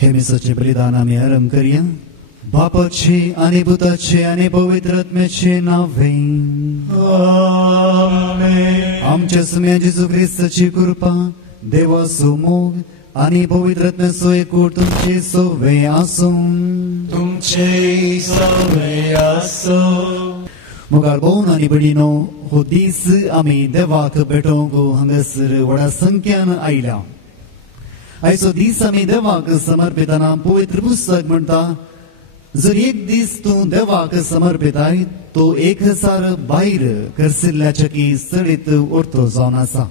हेमिसाचे बलिदान आम्ही आरंभ करूया. बापाचे आणि पुताचे आणि पवित्र आत्म्याचे नावे. आमेन. आमच्या सुम्या जेजू ख्रिस्ताची कृपा, देवाचो मोग आणि पवित्र आत्म्याचो एकूट तुमचे सोवे आसूं. तुमचे सवय आसो. मुखार भोवन आनी भयणीनो, हो दीस आमी देवाक भेटोवंक हांगासर व्हडा संख्यान आयल्या. आयचो दीस आमी देवाक समर्पितना पवित्र पुस्तक म्हणटा, जर एक दीस तूं देवाक समर्पिताय तो 1000 भायर करसिल्ल्या चकी चडीत उरतो जावन आसा.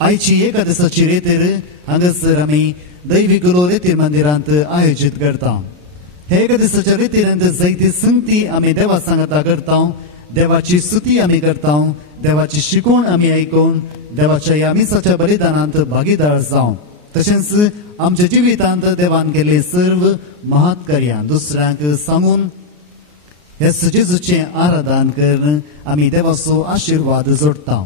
आयची एकादसाची रेतेर हांगासर आमी दैवीक रेतीर मंदिरांत आयोजीत करता. हे एकादसाच्या रेतीरांत जायती संगती आमी देवा सांगता करता. देवाची स्तुती आमी करता. देवाची शिकवण आमी आयकून देवाच्या ह्या मिसाच्या बलिदानांत भागीदार जावं. तशेंच आमच्या जिवितांत देवान केले सर्व महात कार्यां दुसऱ्यांक सांगून जेजूचे आराधन करून आमी देवाचो आशीर्वाद जोडटा.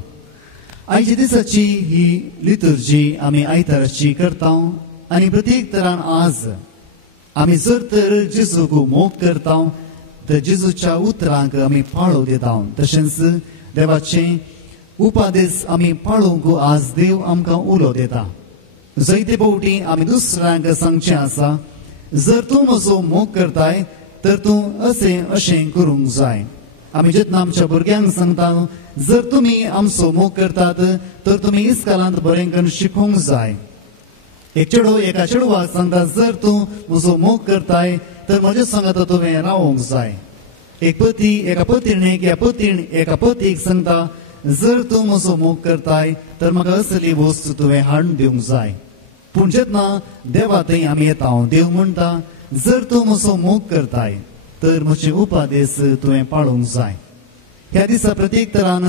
आयच्या दिसाची ही लितुर्जी आमी आयताराची करता आनी प्रत्येक तरान आज आमी जर तर जेजूक मोग करता तर जेजूच्या उतरांक आमी पाळो दिता. तशेंच देवाचे उपादेश आमी पाळोवंक आज देव आमकां उलो दिता. जायते फावटी आमी दुसऱ्यांक सांगचें आसा, जर तूं म्हजो मोग करताय तर तूं अशें करूंक जाय. आमी जेन्ना आमच्या भुरग्यांक सांगता, जर तुमी आमचो मोग करतात तर तुमी इस्कालांत बरें करून शिकोवंक जाय. एक चेडो एका चेडवाक सांगता, जर तूं म्हजो मोग करताय तर म्हजे सांगता तुवें रावोंक जाय. एक पती एका पत्नीक ह्या पत्नीन एका पतीक सांगता, जर तूं म्हजो मोग करताय तर म्हाका असली वस्त तुवें हाडून दिवंक जाय. पूण जेन्ना देवा थंय आमी येता, देव म्हणटा, जर तूं म्हजो मोग करताय तर म्हजे उपादेश तुवें पाळोवंक जाय. ह्या दिसा प्रत्येक तरान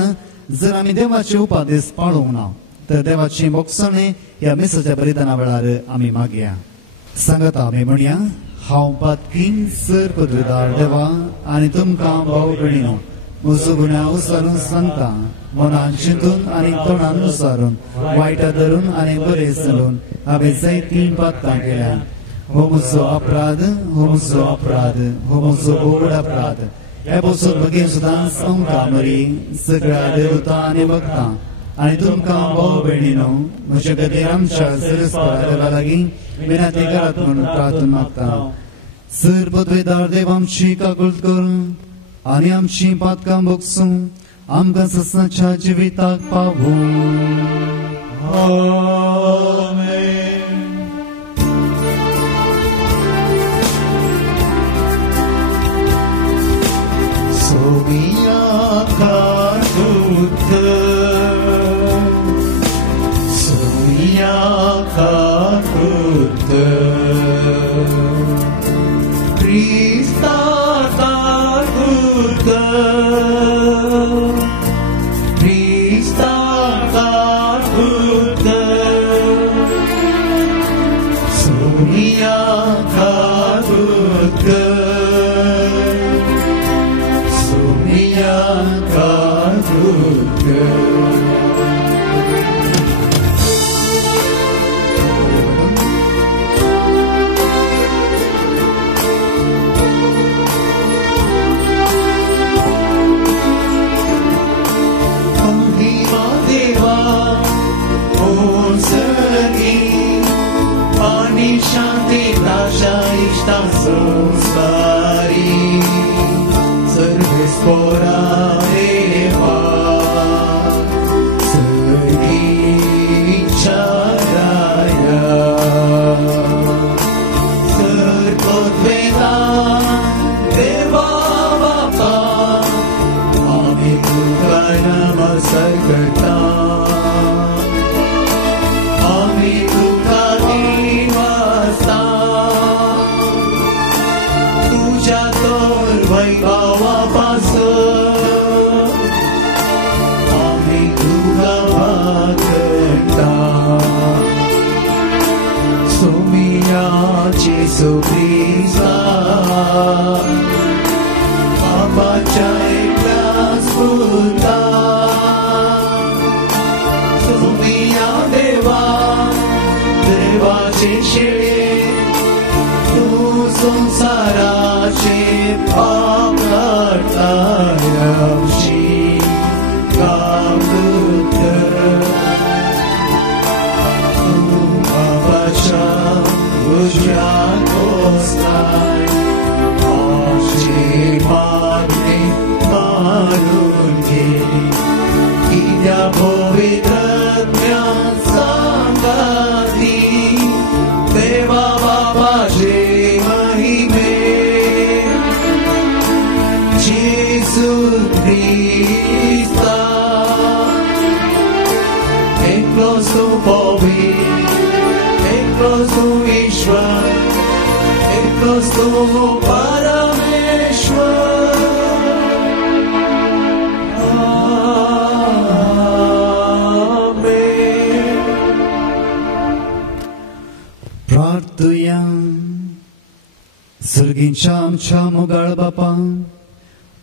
जर आमी देवाचे उपादेश पाळोवंक ना तर देवाची मोगसाणें ह्या मिसाच्या बलिदाना वेळार आमी मागया. सांगता आमी म्हणया, हांव पातकीन सर पदवीदार देवा आनी तुमकां भाव भयणीनो म्हजो गुन्यांव उसारून सांगता. मनान चिंतून आनी तोंडान उसारून वायटा धरून आनी बरें चलून हांवें जायतीं पातकां केल्यात. हो म्हजो अपराध, हो म्हजो अपराध, हो म्हजो व्हड अपराध. हे पसून बगेन सुद्दां आमकां मरी सगळ्या देवतां आनी भक्तां आनी तुमकां भाव भयणीनो म्हजे खातीर आमच्या देवा लागीं विनंती करात म्हूण प्रार्थना मागता. सर पदवीदार देव आमची काकूळट करून आनी आमची पातकां भोगसूं आमकां ससनाच्या जिविताक पावूं. सोमिया काकूळट, सोमिया काकूळट, क्रिस्ता काकूळट, क्रिस्ता काकूळट, सोमिया काकूळट, सोमिया काकूळट. शांती ताशा इष्टा संस्कारी सर्वेस्पोरा देवा सर्गीच्या राया सर्वोद्वेदा देवा बापा आम्ही तुका नमस्कार करता. आम्ही तुका तुझ्या तोर वैभवापासून तुका तुम्ही या देवा देवाचे शेळे तू संसाराचे पाप काढतायशी कामृत तू बाबाच्या उज्यात पोचताय आमचे मागणे मारून घे की त्या पवित्रज्ञा सांगाती देवा बाबाचे महिमे जेसू ख्रिस्ता एकलोच तू पवित्र एकलोच तू ईश्वर एकलोच तू परमेश्वर प्रार्थुया सर्गींच्या आमच्या मोगाळ बापा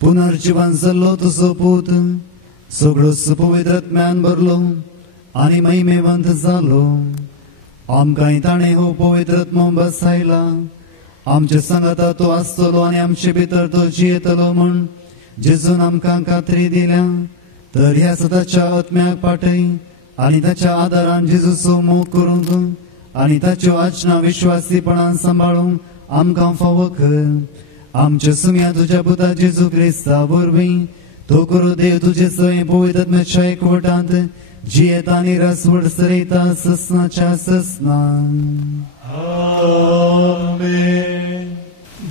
पुनर्जीवन जाल्लो तुजो पूत सगळोच पवित्रत्म्यान भरलो आनी महिमेवंत जालो आमकांय ताणें हो पवित्रत्मो बसयला आमच्या संगता तो आसतलो आनी आमचे भितर तो जियेतलो म्हण जेजून आमकां खात्री दिल्या तर ह्या सदाच्या आत्म्याक पाठय आनी ताच्या आदारान जेजूचो मोग करूंक आनी ताच्यो आचना विश्वासीपणान सांबाळूंक आमकां फावो कर आमच्या सुम्या तुज्या पुता जेजू क्रिस्ता वरवीं तो करू देव तुजे सय पवित्रत्म्याच्या एकवटांत जियेता आनी रसवड सरयता ससनाच्या ससनान आमेन.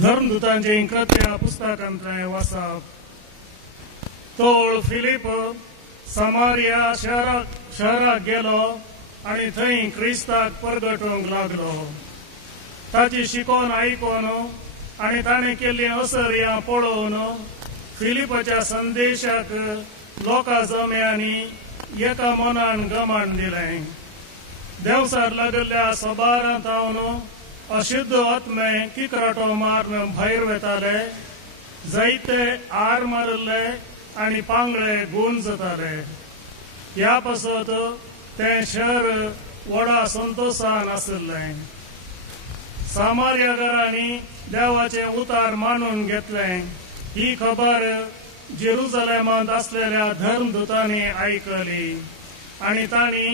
धर्मदूतांचे इंकत्या पुस्तकांतलें वाचप. तोळ फिलिप समारिया शहराक गेलो आनी थंय क्रिस्ताक परगटूंक लागलो. ताची शिकोवन आयकून आनी ताणें केल्ली असर्यां पळोवन फिलिपाच्या संदेशाक लोकां जम्यांनी एका मनान गमान दिलें. देवसार लागल्या सोबारांत हावन अशुद्ध आत्मे किकराटो मारून भायर वेताले. जायते आर मारले आनी पांगळे गूण जाताले. ह्या पासत तें शहर व्हडा संतोशान आशिल्लें. सामार्याकारांनी देवाचें उतार मानून घेतलें. ही खबर जेरुसलेमांत आसलेल्या धर्मदूतांनी आयकली आनी तांणी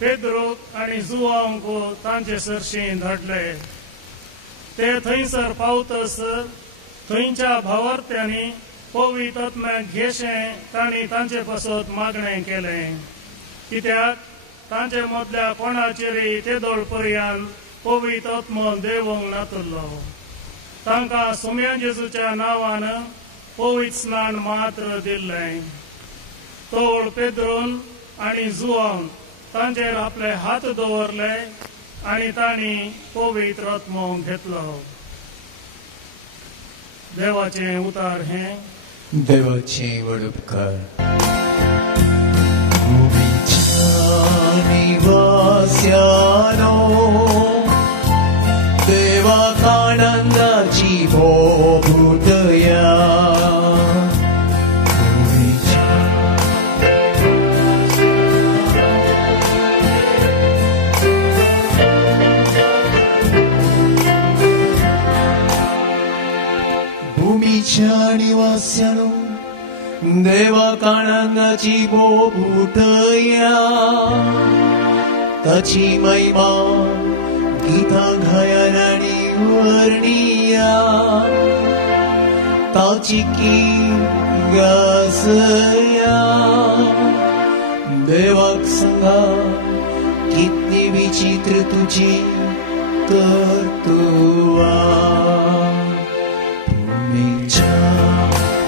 पेद्रोक आनी जुआंक तांचे सरशीं धाडले. ते थंयसर पावतस थंयच्या भावार्थ्यांनी पवित्र आत्म्याक घेशें तांणी तांचे पासत मागणें केलें. कित्याक तांचे मदल्या कोणाचेरय तेदोळ पर्यंत पवित्र आत्मो देवोंक नातलो. तांकां सुम्या जेजूच्या नांवान पवित्र स्नान मात्र दिल्लें. तोळ पेद्रोन आनी जुआन तांचेर आपले हात दवरले आनी तांणी पवित्र आत्मो घेतलो. देवाचें उतार हें. देवाचें वडपकार. निवास्यानो देवाक आनंदाची भोभूतया भूमीच्या निवास्यानो देवाक आनंदाची भोभूतया ताची महिमा गीता गायन आनी वर्णिया ताची कीर्तया देवाक सांगा कितली विचित्र तुजी कर्तुवा. भूमीच्या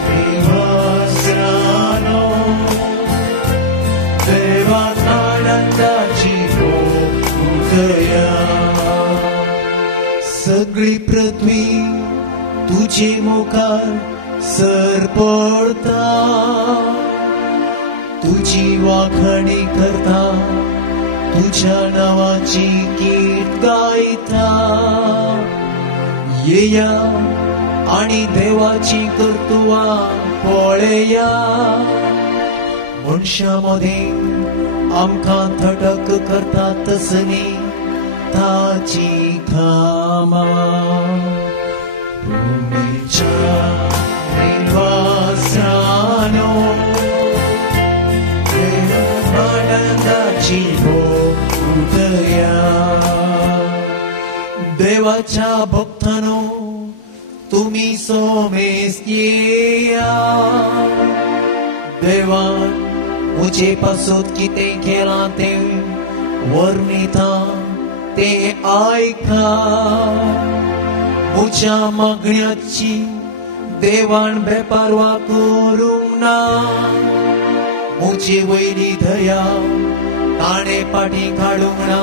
निवास्यानो देवाक आनंदाची भोभूतया सगळी पृथ्वी तुझे मुखार सर पडता. तुझी वाखणी करता तुझ्या नावाची गीत गायता. येया आणि देवाची कर्तुवा पळया मनशा मध्ये आमकां थटक करता तसली ताची खामा भुमीच्या निवासानो आनंदाची उदया देवाच्या भक्तानो तुम्ही सोमेस येया देवान मुझे पासून कितें केलां तें वर्णिता ते ऐका मुझ्या मागण्याची देवान बेपारवा करूंक ना मुझी वयली दया ताणे पाटी काडूंक ना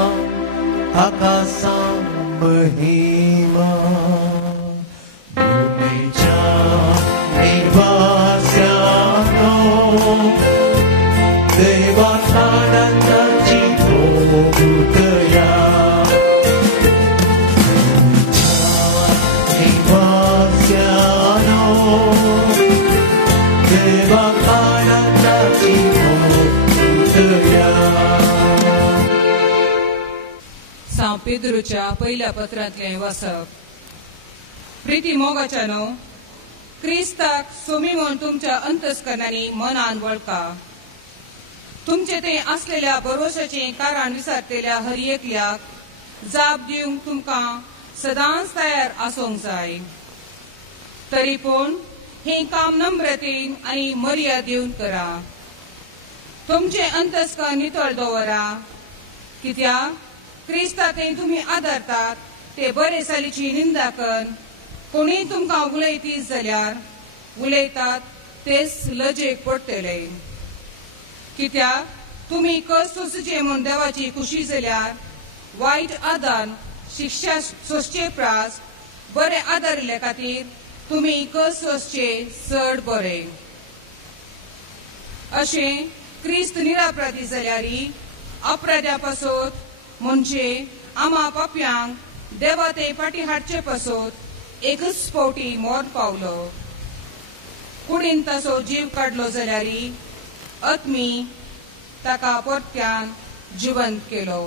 ताका सांग महिमा भुमीच्या निवासानो देवान आनंदाची उदया सांव पेद्रूच्या पहिल्या पत्रांतले वाचप. प्रिती मोगाच्यानो क्रिस्ताक सोमी म्हूण तुमच्या अंतस्करणांनी मनान वळखा. तुमचे ते असलेल्या भरोशाचे कारण विसरतेल्या हर एकल्याक जाप दिवंक तुमकां सदांच तयार आसूंक जाय. तरी पूण हे काम नम्रतेन आनी मर्यादेन करा. तुमचे अंतस्कर नितळ दवरा कित्याक क्रिस्तांतय तुम्ही आदरतात ते बरे सालीची निंदा कर. कोणी तुमकां उलयतीत जाल्यार उलयतात तेच लजेक पडटले. कित्याक तुमी कस्तुसचे म्हूण देवाची खुशी जाल्यार वायट आदान शिक्षा सोंसचे प्रास बरे आदारिल्ले खातीर तुमी कस्तुसचे चड बरे. अशें क्रिस्त निरापराधी जाल्यारी अपराध्या पासत म्हणजे आमा पाप्यांक देवा ते पाटी हाडचे पासत एकच फावटी मोत पावलो. कुडीन ताचो जीव काडलो जाल्यारी आत्मी ताका परत्यान जिवंत केलो.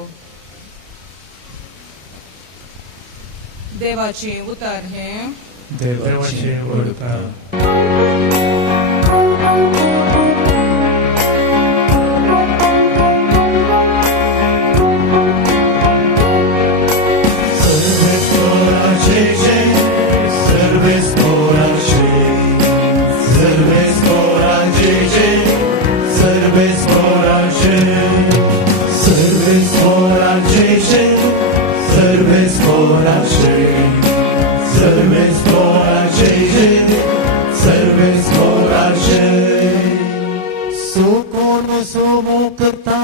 देवाचे उतर हे देवाचे उतर. सोमो करता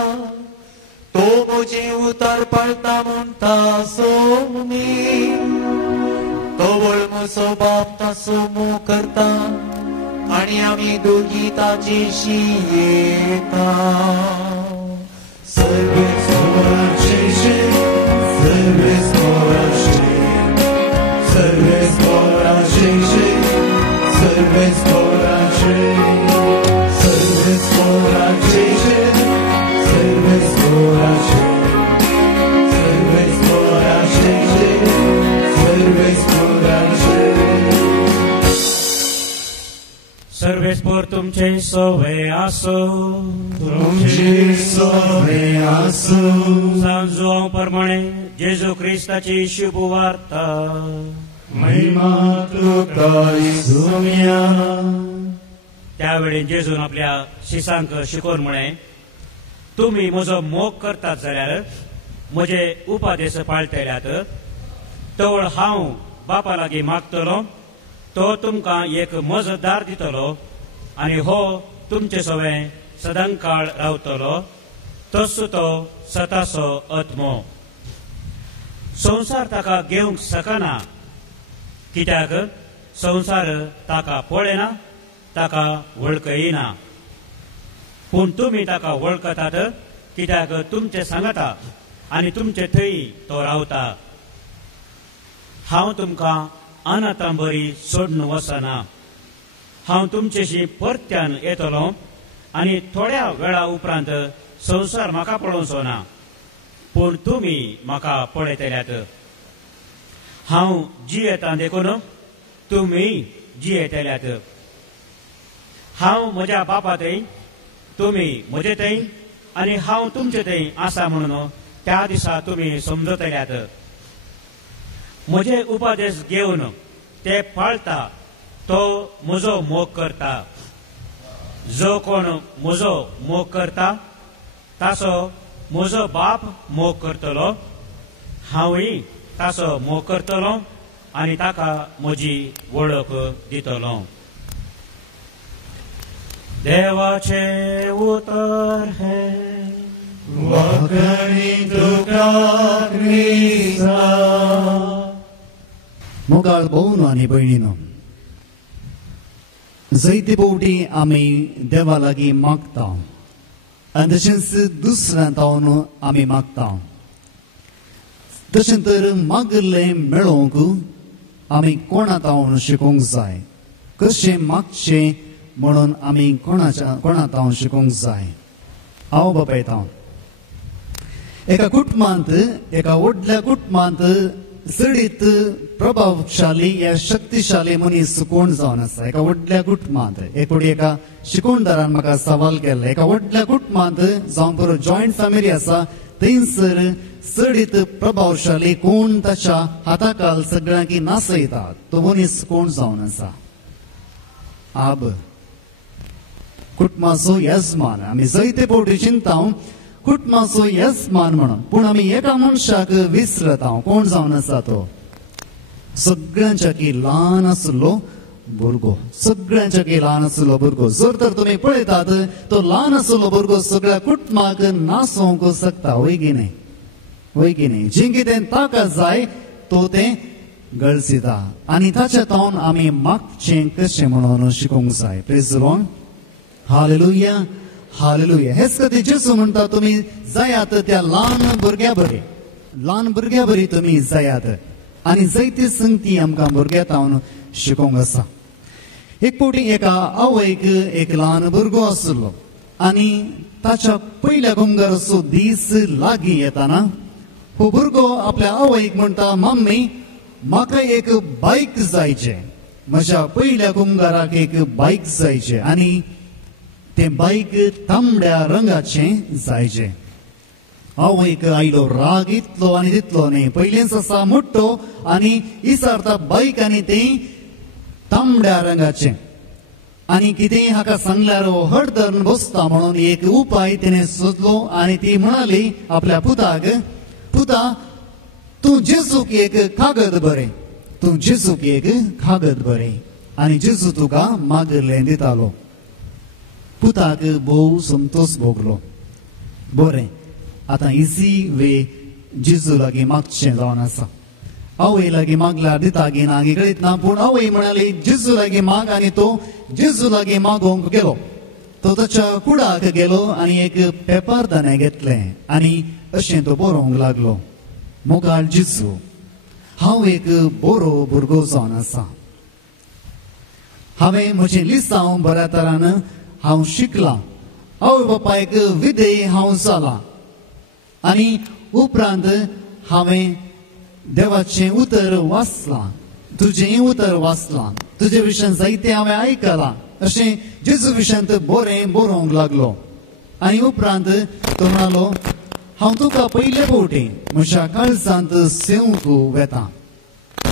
तो मुझे उतार पडता म्हणता सोमी तो वळमसो बाप सोमो करता आणि आम्ही दोघी ताचेशी येता. सर्वे स्मोराचे सर्वे स्मोराचे सर्वे स्मोराचे सर्वे स्मोराचे सर्वे स्मोराचे सर्वे स्मोराचे सर्वे स्मोराचे सर्वे स्मोराचे. सर्वे स्पोर तुमचे सोवे आसो तुमचे सोवे आसो. सांजो प्रमाणे जेजू क्रिस्ताची शुभ वार्ता. महिमा तुका येसुया. त्यावेळी जेजून आपल्या शिसांक शिकोवन म्हणे तुम्ही म्हजो मोग करतात जाल्यार म्हजे उपादेश पाळटल्यात. तवळ हांव बापा लागीं मागतलो तो तुमकां एक मजतदार दितलो आनी हो तुमचे सवें सदांकाळ रावतलो. तसो तो सताचो आत्मो. संवसार ताका घेवंक शकना कित्याक संवसार ताका पळयना ताका वळखयना. पूण तुमी ताका वळखतात कित्याक तुमचे सांगता आनी तुमचे थंय तो रावता. हांव तुमकां अनाथां बरी सोडून वचना. हांव तुमचेशी परत्यान येतलो आनी थोड्या वेळा उपरांत संवसार म्हाका पळोवचो ना, पूण तुमी म्हाका पळयतल्यात. हांव जियेतां देखून तुमी जियेतल्यात. हांव म्हज्या बापा थंय, तुमी म्हजे थंय, आनी हांव तुमचे थंय आसा म्हणून त्या दिसा तुमी समजतल्यात. म्हजे उपदेश घेवन ते पाळटा तो म्हजो मोग करता. जो कोण म्हजो मोग करता ताचो म्हजो बाप मोग करतलो. हांवूय ताचो मोग करतलो आनी ताका म्हजी वळख दितलो. देवाचे उतर हे वखणी तुका क्रिस्ता. मोगाळ भाऊनो आनी भयणीनो, जायते फावटी आमी देवा लागीं मागता आनी तशेंच दुसऱ्यां तावन आमी मागता. तशें तर मागलें मेळोवंक आमी कोणा तावन शिकोवंक जाय. कशें मागचें म्हणून आमी कोणा तावन शिकोवंक जाय. हांव बापयतां, एका कुटुंबांत, एका व्हडल्या कुटुंबांत चडीत प्रभावशाली या शक्तिशाली मनीस कोण जावन आसा. एका व्हडल्या कुटुंबांत एक फावटी एका शिकोवणदारान म्हाका सवाल केल्लो, एका व्हडल्या कुटुंबांत जावं बरो जॉयंट फॅमिली आसा थंयसर चडीत प्रभावशाली कोण ताच्या हाताखाल सगळ्यांक नाचयता तो मनीस कोण जावन आसा. आब, कुटुंबाचो येजमान. आमी जायते फावटी चिंता कुटुंबाचो येजमान म्हणून, पूण आमी एका मनशाक विसरता. कोण जावन आसा तो? सगळ्यांच्याकी ल्हान आसलो भुरगो. सगळ्यांच्याकी ल्हान आसलो भुरगो. जर तर तुमी पळयतात तो ल्हान आसलो भुरगो सगळ्या कुटुंबाक नाचोवंक शकता. वय की न्ही? वय की न्ही? जें कितें ताका जाय तो तें गळसिता आनी ताच्या तावन आमी मागचें कशें म्हणून शिकोवंक जाय. Praise the Lord. Hallelujah, hallelujah. हेच खातीर जेसू म्हणटा तुमी जायात त्या ल्हान भुरग्या बरी, ल्हान भुरग्या बरी तुमी जायात. आनी जायती संगती आमकां भुरग्या तावन शिकोवंक आसा. एक फावटी एका आवयक एक ल्हान भुरगो आसलो आनी ताच्या पयल्या गुंगाराचो दीस लागीं येताना हो भुरगो आपल्या आवयक म्हणटा, मम्मी म्हाका एक बायक जायचे. म्हज्या पयल्या गुंगाराक एक बायक जायचे आनी ते बायक तांबड्या रंगाचें जायचे. आवयक आयलो राग इतलो आनी तितलो न्ही. पयलींच आसा मोठ्ठो आनी इसारता बायक आनी तें तांबड्या रंगाचें. आनी कितेंय हाका सांगल्यार हड धरून बसता म्हणून एक उपाय तिणें सोदलो आनी ती म्हणाली आपल्या पुताक, पुता तूं जेजूक एक कागद बरय, तूं जेजूक एक कागद बरय आनी जेजू तुका मागलें दितालो. पुताक भोव संतोष भोगलो. बरें, आतां इजी वे जेजू लागीं मागचें जावन आसा. आवय लागीं मागल्यार दिता की ना कळीत ना, पूण आवय म्हणाली जेजू लागीं माग आनी तो जेजू लागीं मागोवंक गेलो. तो ताच्या कुडाक गेलो आनी एक पेपर ताणें घेतलें आनी अशें तो बरोवंक लागलो, मोगाळ जेजू, हांव एक बरो भुरगो जावन आसा. हांवें म्हजें लिसांव बऱ्या तरान हांव शिकलां. आवय बापायक विधेय हांव जालां आनी उपरांत हांवें देवाचें उतर वाचलां, तुजेंय उतर वाचलां, तुजे विशयान जायतें हांवें आयकलां. अशें जेजू विशयांत बरें बरोवंक लागलो. आनी उपरांत तो म्हणालो, हांव तुका पयले फावटी म्हज्या काळजांत सेवंक वेतां.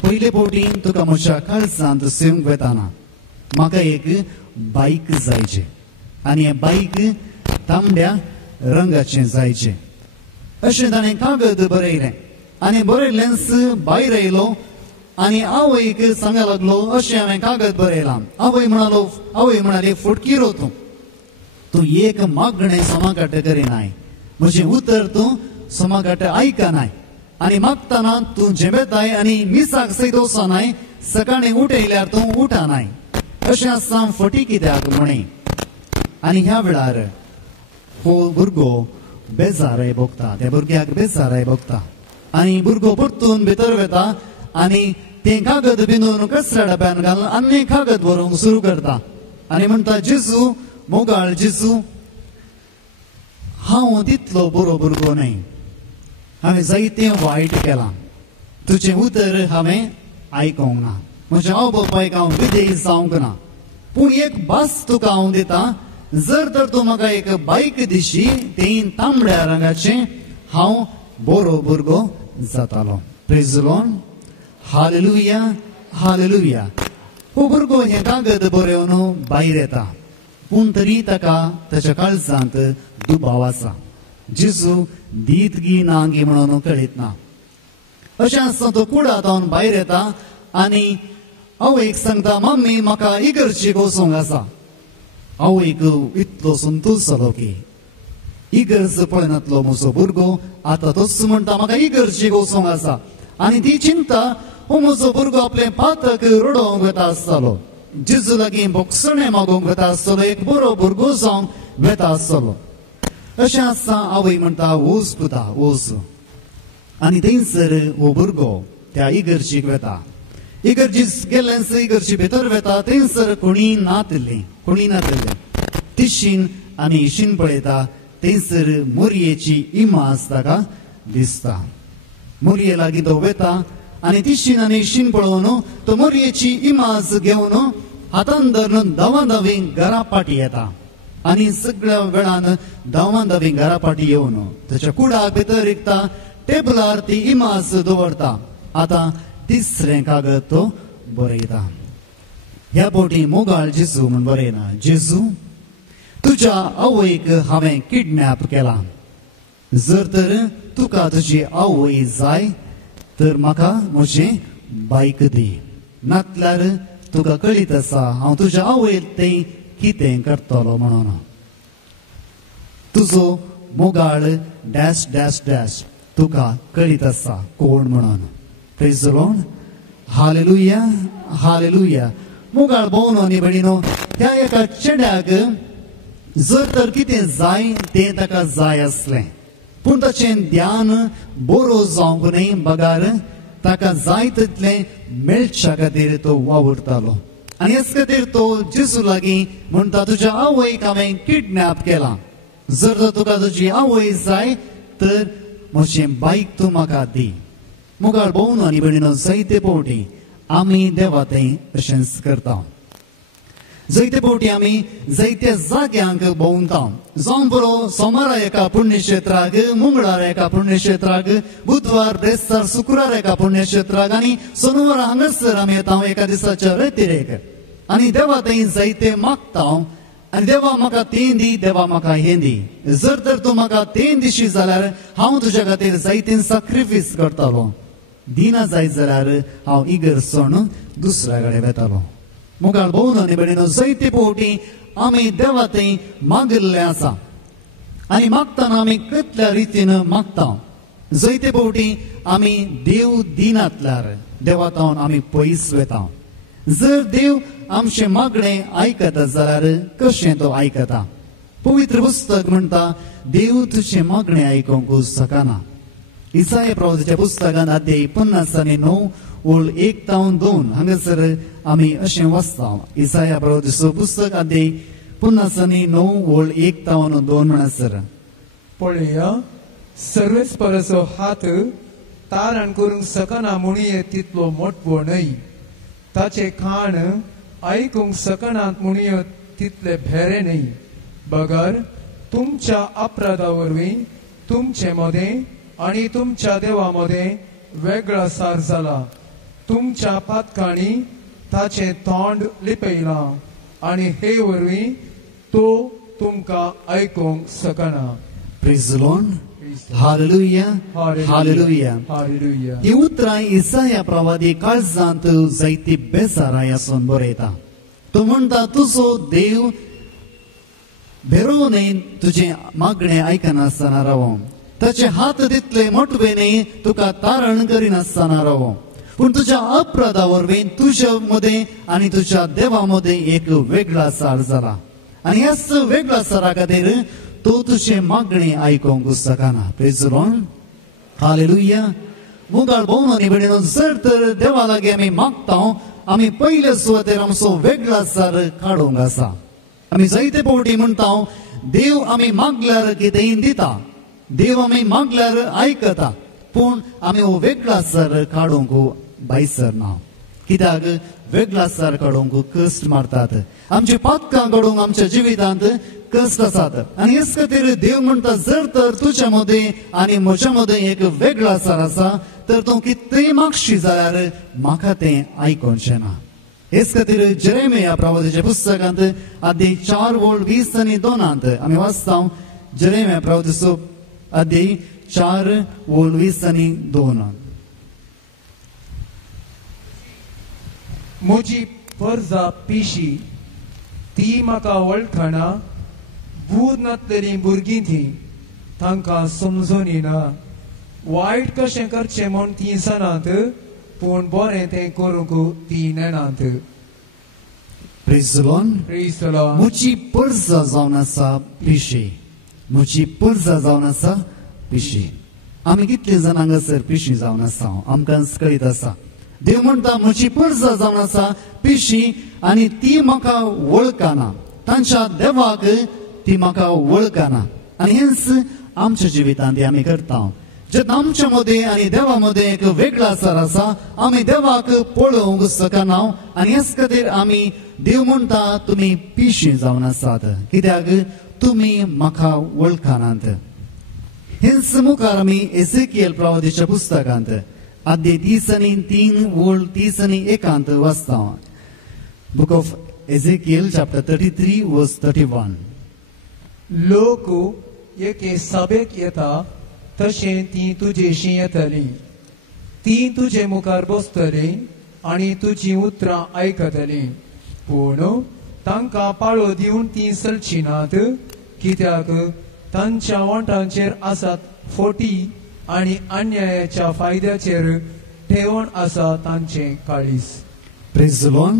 पयले फावटी तुका म्हज्या काळजांत सेवंक वेताना म्हाका एक बायक जायचे आनी हें बायक तांबड्या रंगाचें जायचें. अशें ताणें कागद बरयलें आनी बरयलेंच भायर येयलो आनी आवयक सांगूंक लागलो, अशें हांवें कागद बरयलां. आवय म्हणाली, फुटकीरो तूं एक मागणें सोमाकाट करिनाय, म्हजें उतर तूं सोमाकाट आयकनाय आनी मागतना तूं जेबेताय आनी मिसाक सयत वचनाय, सकाळीं उठयल्यार तूं उठानाय. अशें आसा फटी कित्याक म्हणे. आनी ह्या वेळार हो भुरगो बेजाराय भोगता, त्या भुरग्याक बेजाराय भोगता आनी भुरगो परतून भितर वेता आनी तें कागद बिंदून कचऱ्या डब्यान घालून आनी कागद बरोवंक सुरू करता आनी म्हणटा, जेजू मोगाळ जेजू हांव तितलो बरो भुरगो न्हय हांवें जायतें वायट केलां तुजें उतर हांवें आयकोंक ना म्हज्या आवय बापायक हांव विधेय जावंक ना पूण एक भास तुका हांव दितां जर तर तूं म्हाका एक बायक दिशी तें तांबड्या रंगाचें हांव बरो भुरगो जातालो praise the Lord hallelujah hallelujah हो भुरगो हें कागद बरोवन भायर येता पूण तरी ताका ताच्या काळजांत दुबाव आसा जेजू दीत गी ना गी म्हणून कळीत ना अशें आसता तो कुडांतावन भायर येता आनी आवयक सांगता मम्मी म्हाका इगर्जेक वचूंक आसा आवयक इतलो संतोश जालो की इगर्ज पळयनातलो म्हजो भुरगो आतां तोच म्हणटा म्हाका इगर्जेक वचूंक आसा आनी ती चिंता हो म्हजो भुरगो आपले पातक रडोवंक वता आसतालो जेजू लागीं बोगसणें मागोवंक वता आसतलो एक बरो भुरगो जावंक वता आसतलो अशें आसता आवय म्हणटा वच पुता वच आनी थंयसर हो भुरगो त्या इगर्जेक वता इगर्जीस गेल्ल्यान इगर्जी भितर वता थंयसर कोणी नातलें तिशीन आनी इशीन पळयता थंयसर मोरयेची इमाज ताका दिसता मोरये लागीं तो वता आनी तिशीन आनी इशीन पळोवन तो मोरयेची इमाज घेवन हातान धरून धांवाधांवी घरा पाटी येता आनी सगळ्या वेळान धांवाधांवी घरा पाटी येवन ताच्या कुडाक भितर एकता टेबलार ती इमाज दवरता आतां तिसरें कागद तो बरयता ह्या पोटी मोगाळ जेजू म्हूण बरयना जेजू तुज्या आवयक हांवें किडनॅप केला जर तर तुका तुजी आवय जाय तर म्हाका म्हजें बायक दी नातल्यार तुका कळीत आसा हांव तुज्या आवयक तें कितें करतलो म्हणून तुजो मोगाळ डॅश डॅश डॅश तुका कळीत आसा कोण म्हणून praise the Lord hallelujah hallelujah मोगाळ भोवन न्ही भयणीनो त्या एका चेड्याक जर तर कितें जाय तें ताका जाय आसलें पूण ताचें ध्यान बरो जावंक न्हय बगार ताका जाय तितलें मेळच्या खातीर तो वावुरतालो आनी हेच खातीर तो जेजू लागीं म्हणटा तुज्या आवयक हांवें किडनॅप केला जर तर तुका तुजी आवय जाय तर म्हजें बायक तूं म्हाका दी मोगाळ भोवन आनी भयणीनो जायते फावटी आमी देवा तें अशेंच करता जायते फावटी आमी जायत्या जाग्यांक भोंवता जावं बरो सोमारा एका पुण्यक्षेत्राक मंगळार एका पुण्यक्षेत्राक बुधवार ब्रेस्तार शुक्रार एका पुण्यक्षेत्राक आनी सोनवार हांगासर आमी येता एका दिसाच्या रेतीरेक आनी देवा थंय जायते मागता आनी देवा म्हाका तें दी देवा म्हाका हें दी जर तर तूं म्हाका तें दिशी जाल्यार हांव तुज्या खातीर जायतें सॅक्रिफायस करतालो दिना जायत जाल्यार हांव इगर्जोन दुसऱ्या कडेन वेतालो मोगाळ भोवन आनी भयणीनो जायते फावटी आमी देवा थंय मागिल्लें आसा आनी मागतना आमी कसल्या रितीन मागता जायते फावटी आमी देव दिनातल्यार देवातावन आमी पयस वेता जर देव आमचें मागणें आयकता जाल्यार कशें तो आयकता पवित्र पुस्तक म्हणटा देव तुजें मागणें आयकोंक शकना इसाया प्रवादीच्या पुस्तकांत अध्याय 50:9 ओळ 1 ते 2 हांगासर आमी अशें वाचता इसाया प्रवादीचो पुस्तक अध्याय 50:9 ओळ 1 ते 2 म्हणसर पळया सर्वेस्पराचो हात तारण करूंक शकना म्हणून तितलो मोठो न्हय ताचे कान आयकूंक शकनात म्हणून तितले भेरे न्हय बगर तुमच्या अपराधा वरवीं तुमचे मदें आनी तुमच्या देवा मदें वेगळा सार जाला तुमच्या पातकांनी ताचें तोंड लिपयलां आनी हे वरवीं तो तुमकां आयकूंक शकना praise the Lord hallelujah hallelujah hallelujah ही उतरां इसाया प्रवादी काळजांत जायती बेजाराय आसून बरयता तो म्हणटा तुजो देव भेरोवनय तुजें मागणें आयकनासतना रावो ताचे हात तितले मोठवेनय तुका तारण करिनासतना रावो पूण तुज्या अपराधा वरवीं तुज्या मदें आनी तुज्या देवा मदें एक वेगळा सार जाला आनी ह्याच वेगळ्या सारा खातीर तो तुजें मागणें आयकोंक शकना प्रेज द लॉर्ड हालेलुया मोगाळ भोवन आनी भयणीनो जर तर देवा लागीं आमी मागता आमी पयले सुवातेर आमचो वेगळा सार काडूंक आसा आमी जायते फावटी म्हणटा देव आमी मागल्यार कितेंय दिता, देव आमी मागल्यार आयकता, पूण आमी हो वेगळा सर काडूंक बायसरना. कित्याक वेगळा सर काडूंक कश्ट मारतात, आमची पातकां काडूंक आमच्या जिवितांत कश्ट आसात. आनी हेच खातीर देव म्हणटा जर तर तुज्या मदें आनी म्हज्या मदें एक वेगळा सर आसा तर तूं कितेंय मागशी जाल्यार म्हाका तें आयकोनचें ना. हेच खातीर जेरेमिया प्रवादीच्या पुस्तकांत अध्याय 4:20-2 आमी वाचता. जेरेमिया प्रवादीचो अध्याय 4:20-2. म्हजी परजा पिशी ती म्हाका वळखना, बूद नातलेलीं भुरगीं ती तांकां समजून येना. वायट कशें करचें म्हूण ती जाणात, पूण बरें तें करूंक ती नेनात. Praise the Lord. Praise the Lord. म्हजी परजा जावन आसा पिशी, म्हजी परजा जावन आसा पिशी. आमी कितले जाण हांगासर पिशी जावन आसा आमकां कळीत आसा. देव म्हणटा म्हजी परजा जावन आसा पिशी आनी ती म्हाका वळखना, तांच्या देवाक ती म्हाका वळखना. आनी हेच आमच्या जिवितांत आमी करता. जेन्ना आमच्या मदें आनी देवा मदें एक वेगळा सर आसा, आमी देवाक पळोवंक शकना. आनी हेच खातीर आमी देव म्हणटा तुमी पिशी जावन आसात, कित्याक तुमी म्हाका वळखनात. हेच मुखार आमी एसेकिएल प्रवादीच्या पुस्तकांत अध्याय 30:3-1 वाचता. Book of Ezekiel chapter 33:31. लोक एके सभेक येता तशें ती तुजेशी येतली, ती तुजे मुखार बसतली आनी तुजी उतरां आयकतली, पूण तांकां पाळो दिवन ती चलची नात, कित्याक तांच्या वंटांचेर आसात फोटी आनी अन्यायाच्या फायद्याचेर ठेवण आसा तांचे काळीस. Praise the Lord.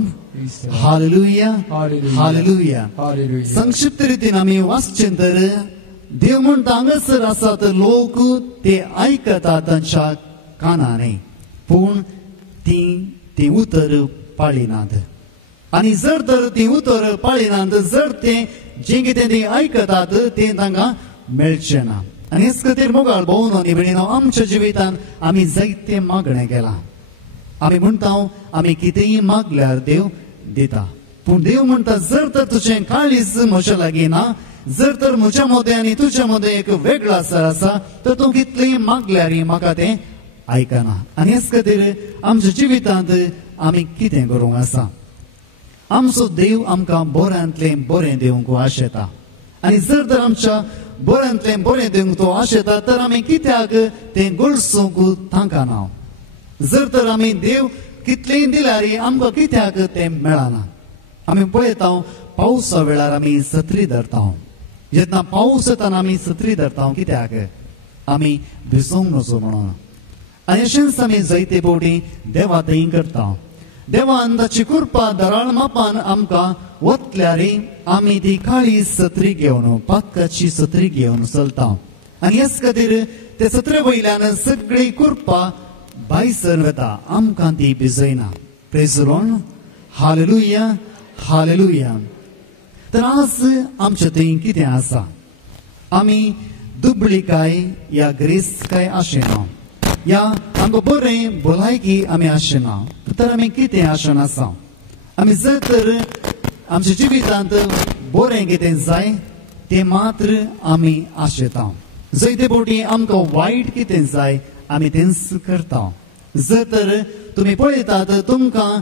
Hallelujah. Hallelujah. Hallelujah. Hallelujah. संक्षिप्त रितीन आमी वाचचें तर देव म्हणटा हांगासर आसात लोक ते आयकतात तांच्या कानांनी, पूण ती उतर पाळिनात. आनी जर तर ती उतर पाळिनात, जर ते जें कितें ती आयकतात तें तांकां मेळचें ना. आनी हेच खातीर मोगाळ भोवन आनी भयणीनो आमच्या जिवितांत आमी जायते मागणें केलां. आमी म्हणटा आमी कितेंय मागल्यार देव दिता, पूण देव म्हणटा जर तर तुजें काळीज म्हज्या लागीं ना, जर तर म्हज्या मदें आनी तुज्या मदें एक वेगळा सर आसा तर तूं कितलेंय मागल्यार म्हाका तें आयकना. आनी हेच खातीर आमच्या जिवितांत आमी कितें करूंक आसा. आमचो देव आमकां बऱ्यांतलें बरें दिवंक आशेता. आनी जर तर आमच्या बऱ्यांतलें बरें दिवंक तो आशेता तर आमी कित्याक तें गळसूंक तांकां ना. जर तर आमी देव कितलेंय दिल्यार आमकां कित्याक तें मेळना. आमी पळयता पावसा वेळार आमी सत्री धरता. जेन्ना पावस येताना आमी सत्री धरता, कित्याक आमी भिजोंक नजो म्हणून. आनी अशेंच आमी जायते फावटी देवा थंय करता. देवान ताची कृपा दराळ मापान आमकां वतल्यार आमी ती काळी सत्री घेवन, पातकाची सत्री घेवन चलता. आनी हेच खातीर ते सत्रे वयल्यान सगळी कृपा भायर वता, आमकां ती भिजयना. Praise the Lord. Hallelujah. Hallelujah. तर आज आमचे थंय कितें आसा. आमी दुबळी काय या ग्रेस काय आशेना, या आमकां बरें भलायकी आमी आशेना, तर आमी कितें आशेन आसा. आमी जर तर आमच्या जिवितांत बरें कितें जाय तें मात्र आमी आशेता. जायते फावटी आमकां वायट कितें जाय आमी तेंच करता. जर तर तुमी पळयतात तुमकां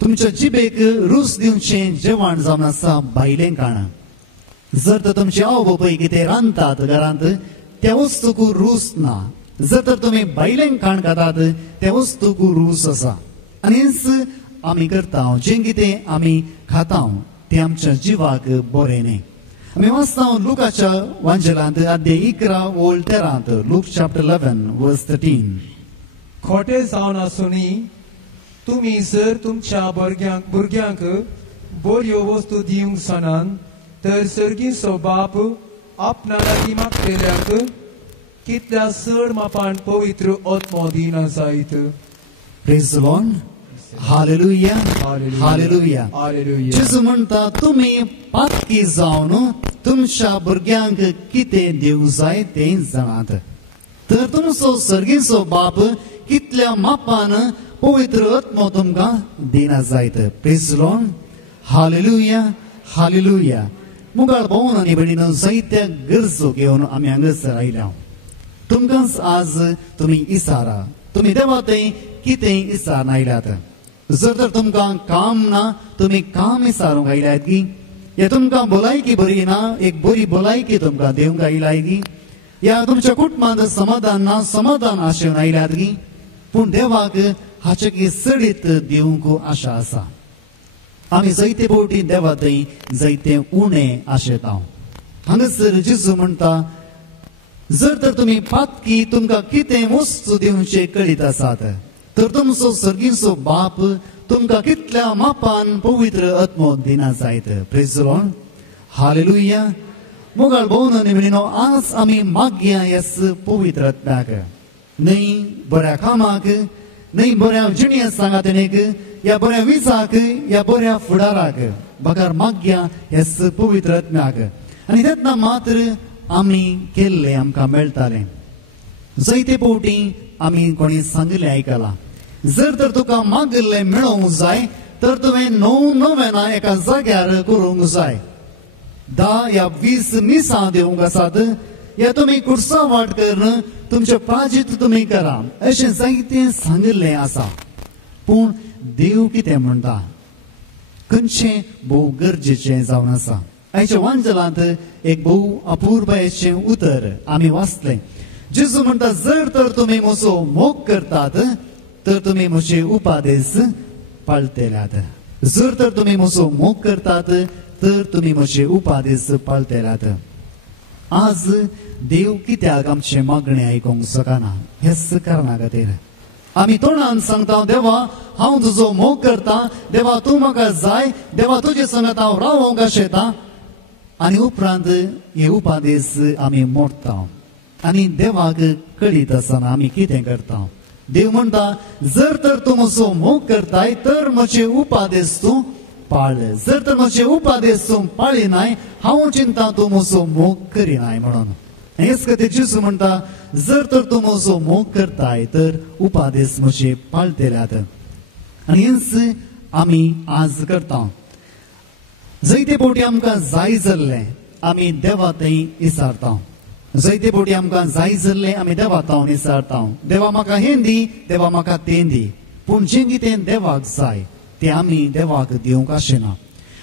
तुमच्या जिबेक रूच दिवचें जेवण जावन आसा भायलें खाण. जर तर तुमचे आवय बापूय कितें रांदतात घरांत त्या वस्तूक रूच ना. जर तर तुमी भायलें खाण खातात त्या वस्तूक रूच आसा. आनी हेच आमी करता. जें कितें आमी खाता तें आमच्या जिवाक बरें न्ही. आमी वाचता लुकाच्या वांजेलांत अध्याय 11:13. Look chapter 11:13. खोटें जावन आसुनी तुमी जर तुमच्या भुरग्यांक बऱ्यो वस्तू दिवंक सनान, तर सर्गीचो बाप आपणा लागीं मागतेल्यांक कितल्या चड मापान पवित्र आत्मो दिना जायत. Praise the Lord. Hallelujah Hallelujah. Hallelujah Hallelujah. जेजू म्हणटा तुम्ही पातकी जावन तुमच्या भुरग्यांक कितें दिवं जाय तें जाणात तर तुमचो सर्गीचो बाप कितल्या मापान पवित्र आत्मो तुमकां दिना जायत praise the Lord hallelujah hallelujah मुगाळ भोवन आनी भयणीनो जायत्या गरजो घेवन आमी हांगासर आयल्या तुमकांच आज तुमी इसारा तुमी देवा थंय कितें इसारून आयल्यात जर तर तुमकां काम ना तुमी काम इसारूंक आयल्यात की या तुमकां भलायकी बरी ना एक बरी भलायकी तुमकां दिवंक आयलाय की या तुमच्या कुटुंबांत समाधान ना समाधान आशेवन आयल्यात की पूण देवाक हाचे की सडीत दिवंक आशा आसा आमी जायते फावटी देवा थंय जायते उणें आशेता हांगासर जेजू म्हणटा जर तर तुमी पातकी तुमकां कितें वस्तू दिवचे कळीत आसात तर तुमचो सर्गीचो बाप तुमकां कितल्या मापान पवित्र आत्मो दिना जायत प्रेज द लॉर्ड हालेलुया मुगाळ भोवन आनी भयणीनो आज आमी मागया ह्याच पवित्र आत्म्याक न्हय बऱ्या कामाक न्हय बऱ्या जिणें सांगातणेक या बऱ्या विजाक या बऱ्या फुडाराक बगार मागया ह्याच पवित्र आत्म्याक आनी तेन्ना मात्र आमी केल्लें आमकां मेळटालें जायते फावटी आमी कोणी सांगलें आयकलां जर तर तुका मागल्लें मेळोवंक जाय तर तुवें नव्यान एका जाग्यार करूंक जाय 10 या 20 मिसां दिवंक आसात या तुमी कुर्सां वाट करून तुमचें प्राजीत तुमी करा अशें जायतें सांगलें आसा पूण देव कितें म्हणटा खंयचें भोव गरजेचें जावन आसा आयच्या वांजलांत एक भोव अपूर्व अशें उतर आमी वाचलें जेजू म्हणटा जर तर तुमी म्हजो मोग करतात तर तुमी म्हजे उपादेश पाळटल्यात जर तर तुमी म्हजो मोग करतात तर तुमी म्हजे उपादेश पाळटल्यात आज देव कित्याक आमचे मागणें आयकूंक शकना हेच कारणां खातीर आमी तोंडान सांगता देवा हांव तुजो मोग करता देवा तूं म्हाका जाय देवा तुजे संगत हांव रावोंक आशेता आनी उपरांत हे उपादेश आमी मोडटा आनी देवाक कळीत आसतना आमी कितें करता देव म्हणटा जर तर तूं म्हजो मोग करताय तर म्हजे उपादेश तूं पाळ जर तर म्हजे उपादेश तूं पाळिनाय हांव चिंता तूं म्हजो मोग करिनाय म्हणून हेच खातीर जेजू म्हणटा जर तर तूं म्हजो मोग करताय तर उपादेश म्हजे पाळटल्यात आनी हेच आमी आज करता जायते फावटी आमकां जाय जाल्लें आमी देवा थंय इसारता जायते फावटी आमकां जाय जाल्लें आमी देवा थावन इसारता देवा म्हाका हें दी देवा म्हाका तें दी पूण जें कितें देवाक जाय तें आमी देवाक दिवंक आशिना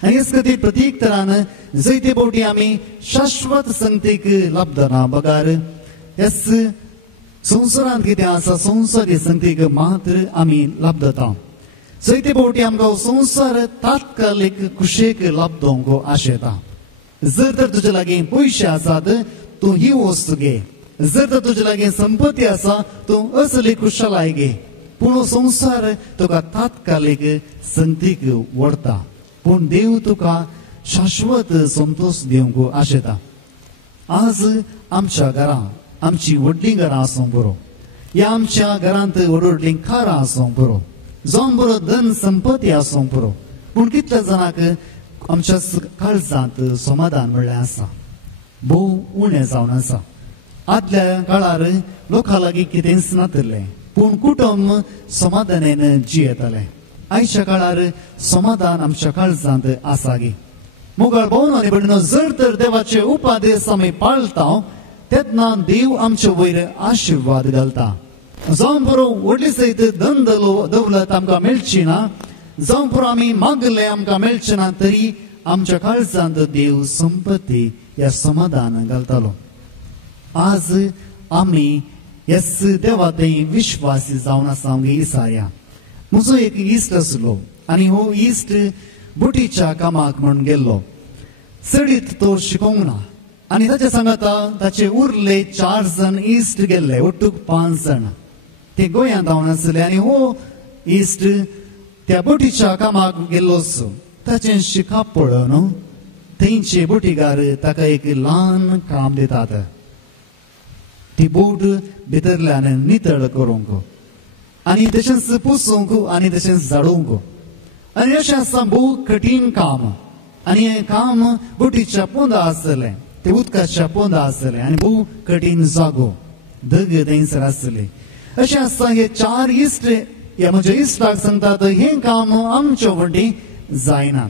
आनी हेच खातीर प्रत्येक तरान जायते फावटी आमी शाश्वत संगतीक लाभतना बगार हेच संवसारांत कितें आसा संवसारी संगतीक मात्र आमी लाभता जायते फावटी आमकां संवसार तात्कालीक कुशेक लाभदोंक आशेता जर तर तुजे लागीं पयशे आसात तूं ही वस्त घे जर तर तुजे लागीं संपत्ती आसा तूं असली कुशलाय घे पूण संवसार तुका तात्कालीक संगतीक व्हरता पूण देव तुका शाश्वत संतोष दिवंक आशेता आज आमच्या घरां आमची व्हडलीं घरां आसूंक पुरो या आमच्या घरांत व्हडलीं कारां आसूंक पुरो जावन बरो धन संपत्ती आसूंक पुरो पूण कितल्या जाणांक आमच्या काळजांत समाधान म्हणलें आसा भोव उणें जावन आसा आदल्या काळार लोकां लागीं कितेंच नातलें पूण कुटुंब समाधानान जियेताले आयच्या काळार समाधान आमच्या काळजांत आसा गे मुगाळ भोवन आनी भयणीनो जर तर देवाचे उपादेश आमी पाळटा तेन्ना देव आमचे वयर आशिर्वाद घालता जावं बरो व्हडली सयत धन दौलत आमकां मेळची ना जावं बरो आमी मागले आमकां मेळचें ना तरी आमच्या काळजांत देव संपत्ती ह्या समाधान घालतालो आज आमी ह्याच देवा थंय विश्वासी जावन आसा इसाया म्हजो एक इश्ट आसलो आनी हो इश्ट बोटीच्या कामाक म्हण गेल्लो चडीत तो शिकोंक ना आनी ताचे सांगता ताचे उरले 4 जण इश्ट गेल्ले ओट्टूक 5 जण ते गोंयांत रावन आसले आनी हो इश्ट त्या बोटीच्या कामाक गेल्लोच ताचें शिकप पळोवन थंयचे बोटीकार ताका एक ल्हान काम दितात ती बोट भितरल्यान नितळ करूंक आनी तशेंच पुसूंक आनी तशेंच झाडूंक आनी अशें आसा भोव कठीण काम आनी हें काम बोटीच्या पोंदा आसतलें ते उदकाच्या पोंदा आसतलें आनी भोव कठीण जागो धग थंयसर आसतली अशें आसता हे 4 इश्ट ह्या म्हज्या इश्टाक सांगतात हें काम आमचे वटेन जायना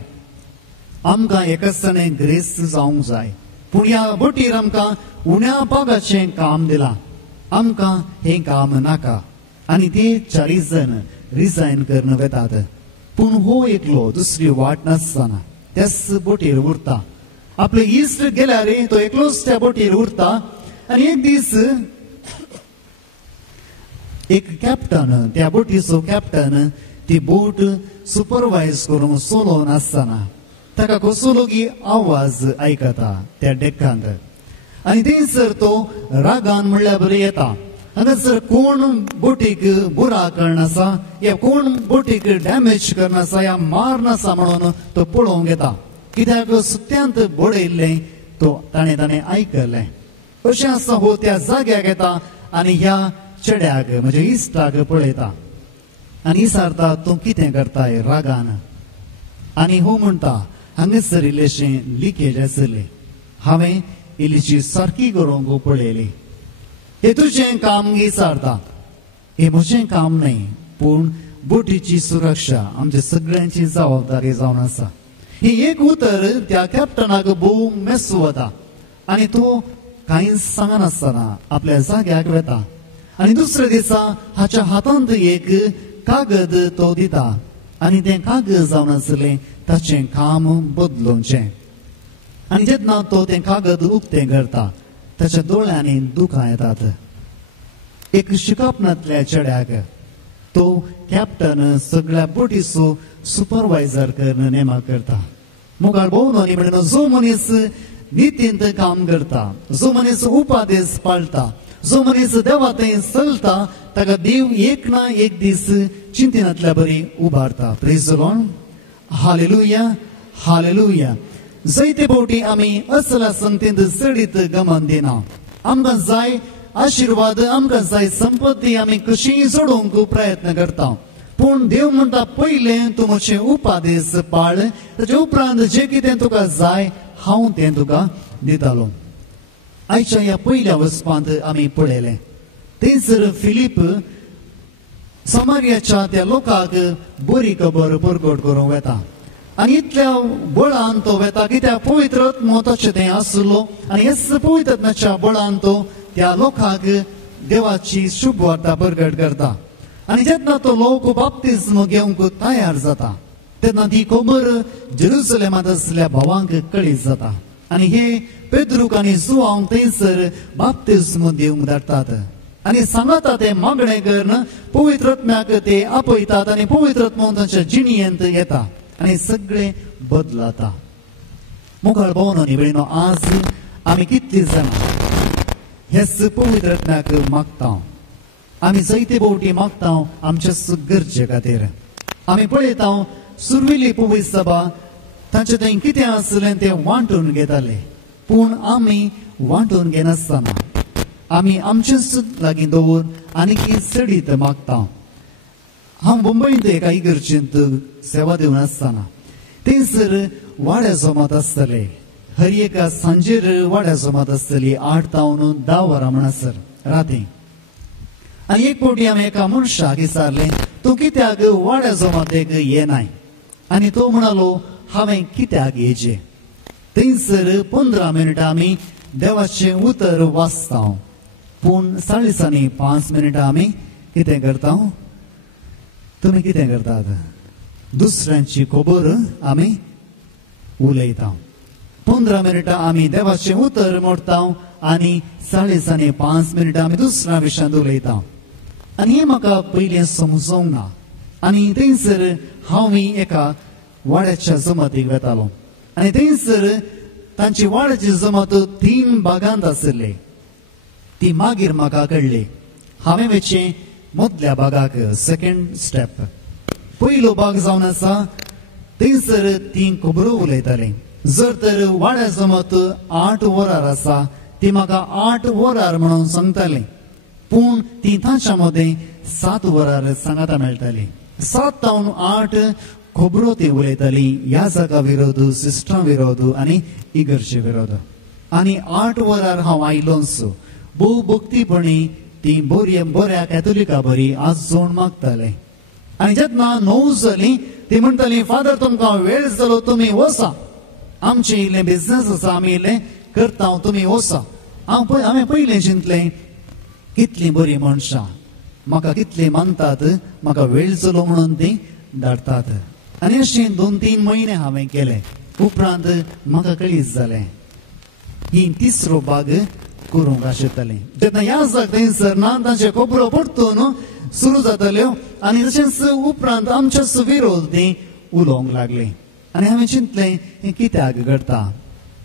आमकां एका दिसांनी ग्रेस्त जावंक जाय पूण ह्या बोटीर आमकां उण्या पागाचें काम दिलां आमकां हें काम नाका आनी ते 40 जण रिजायन करून वेतात पूण हो एकलो दुसरी वाट नासतना त्याच बोटीर उरता आपले इश्ट गेल्यार तो एकलोच त्या बोटीर उरता आनी एक दीस एक कॅप्टन त्या बोटीचो कॅप्टन ती बोट सुपरवायज करूंक चलोवन आसतना ताका कसलो की आवाज आयकता त्या डेक्कांत आनी थंयसर तो रागान म्हणल्यार बरें येता हांगासर कोण बोटीक बुरा करनासा या कोण बोटीक डॅमेज करनासा या मारनासा म्हणून तो पळोवंक येता कित्याक सुत्यांत बडयल्लें तो ताणें आयकलें अशें आसा हो त्या जाग्याक येता आनी ह्या चेड्याक म्हज्या इश्टाक पळयता आनी विचारता तूं कितें करताय रागान आनी हो म्हणटा हांगासर इल्लेशें लिकेज आसलें हांवें इल्लीशी सारकी करूंक पळयली हे तुजें काम विचारता हे म्हजें काम न्हय पूण बोटीची सुरक्षा आमच्या सगळ्यांची जबाबदारी जावन आसा ही एक उतर त्या कॅप्टनाक भोव मेसूं वता आनी तो कांय सांगनासतना आपल्या जाग्याक वेता आनी दुसऱ्या दिसा हाच्या हातांत एक कागद तो दिता आनी तें कागद जावन आसलें ताचें काम बदलोवचें आनी जेन्ना तो तें कागद उक्तें करता ताच्या दोळ्यांनी दुखां येतात एक शिकापणांतल्या चेड्याक तो कॅप्टन सगळ्या बोटीचो सुपरवायझर करून नेमक करता मुखार भोंवलो म्हणून जो मनीस नितींत काम करता जो मनीस उपादेश पाळटा जो मनीस देवा थंय चलता ताका देव एक ना एक दीस चिंतनांतल्या बरी उबारता praise the Lord hallelujah hallelujah जायते फावटी आमी असल्या संगतींत चडीत गमन दिना आमकां जाय आशिर्वाद आमकां जाय संपत्ती आमी कशीय जोडूंक प्रयत्न करता पूण देव म्हणटा पयलें तूं म्हजे उपादेश पाळ ताचे उपरांत जें कितें तुका जाय हांव तें तुका दितालो आयच्या ह्या पयल्या वचपांत आमी पळयलें थंयसर फिलीप समारियाच्या त्या लोकांक बरी खबर परगट करूंक वेता आनी इतल्या बळान तो वेता कित्याक पवित्र आत्मो ताचें थंय आसलो आनी हेच पवित्र आत्म्याच्या बळान तो त्या लोकांक देवाची शुभ वार्ता परगट करता आनी जेन्ना तो लोक बाप्तिस्म घेवंक तयार जाता तेन्ना ती खबर जेरुसलेमांत आसलेल्या भावांक कळीत जाता आनी हे पेद्रूक आनी जुआंक थंयसर बाप्तिस्म दिवंक धाडटात आनी सांगता ते मागणें करून पवित्र आत्म्याक ते आपयतात आनी पवित्र आत्मो तांच्या जिणयेंत येता आनी सगळें बदलता मुखार भोंवनो न्ही भयणो आज आमी कितलीं जाणां हेच पवित्र आत्म्याक मागता आमी जायते फावटी मागता आमच्या गरजे खातीर आमी पळयता सुरविल्ली पवित्र सभा तांचे थंय कितें आसलें तें वांटून घेताले पूण आमी वांटून घेनासतना आमी आमचेच लागीं दवर आनीक चडीत मागता हांव मुंबयंत एका इगर्जेंत सेवा दिवन आसतना थंयसर वाड्या जमात आसतले हर एका सांजेर वाड्या जमात आसतली 8 ते 10 वरां म्हणसर रातीं आनी एक फावटी हांवें एका मनशाक विचारलें तूं कित्याक वाड्या जमातेक येनाय आनी तो म्हणालो हांवें कित्याक येचें थंयसर 15 मिनटां आमी देवाचें उतर वाचता पूण 5:30 मिनटां आमी कितें करता तुमी कितें करतात दुसऱ्यांची खबर आमी उलयता 15 मिनटां आमी देवाचें उतर मोडटा आनी 5:30 मिनटां आमी दुसऱ्या विशयांत उलयता आनी हें म्हाका पयलें समजोंक ना आनी थंयसर हांव एका वाड्याच्या जमातीक वेतालो आनी थंयसर तांची वाड्याची जमात 3 भागांत आसली ती मागीर म्हाका कळ्ळी हांवें वेचें मदल्या भागाक सेकंड स्टेप पयलो भाग जावन आसा थंयसर 3 खबरो उलयतालीं जर तर वाड्या जमात 8 वरार आसा ती म्हाका 8 वरार म्हणून सांगतालीं पूण ती तांच्या मध्ये 7 वरां सांगाता मेळटाली. 7 तावन 8 खबरो ती उलयताली याजका विरोध, सिस्टा विरोध आनी इगर्जे विरोध. आनी 8 वरां हांव आयलोच भोव भक्तीपणी ती बऱ्या कॅथोलिका बरी आज जोड मागताले. आनी जेन्ना 9 जाली ती म्हणटाली फादर तुमकां वेळ जालो तुमी वसा, आमचे इल्लें बिझनस आसा आमी इल्लें करता तुमी वसा. हांवें पयलें चिंतलें कितली बरी मनशां, म्हाका कितली मानतात, म्हाका वेळ जालो म्हणून ती धाडटात. आनी अशें 2-3 म्हयने हांवें केले. उपरांत म्हाका कळीत जालें ही 3रो भाग करूंक आशिल्लें. जेन्ना याजक थंयसर ना तांचे खबरो परतून सुरू जाताल्यो आनी तशेंच उपरांत आमचेच विरोध ती उलोवंक लागली. आनी हांवें चिंतलें हें कित्याक घडटा.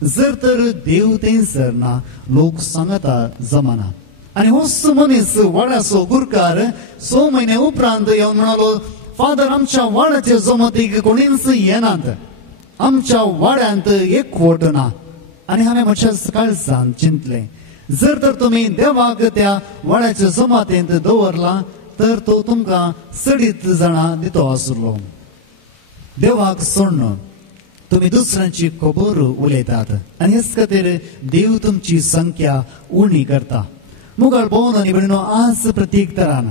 जर तर देव थंयसर ना लोक सांगता जमाना. आनी होच मनीस वाड्याचो गुरकार 6 म्हयने उपरांत येवन म्हणालो फादर आमच्या वाड्याचे जमतीक कोणीच येनात, आमच्या वाड्यांत एकवट ना. आनी हांवें म्हज्या काळजांत चिंतलें जर तर तुमी देवाक त्या वाड्याच्या जमातींत दवरला तर तो तुमकां 7 जाणां दितो आसलो. देवाक सोडून तुमी दुसऱ्यांची खबर उलयतात आनी हेच खातीर देव तुमची संख्या उणी करता. मुगाळ भोवन आनी भयणीनो आज प्रत्येक तरान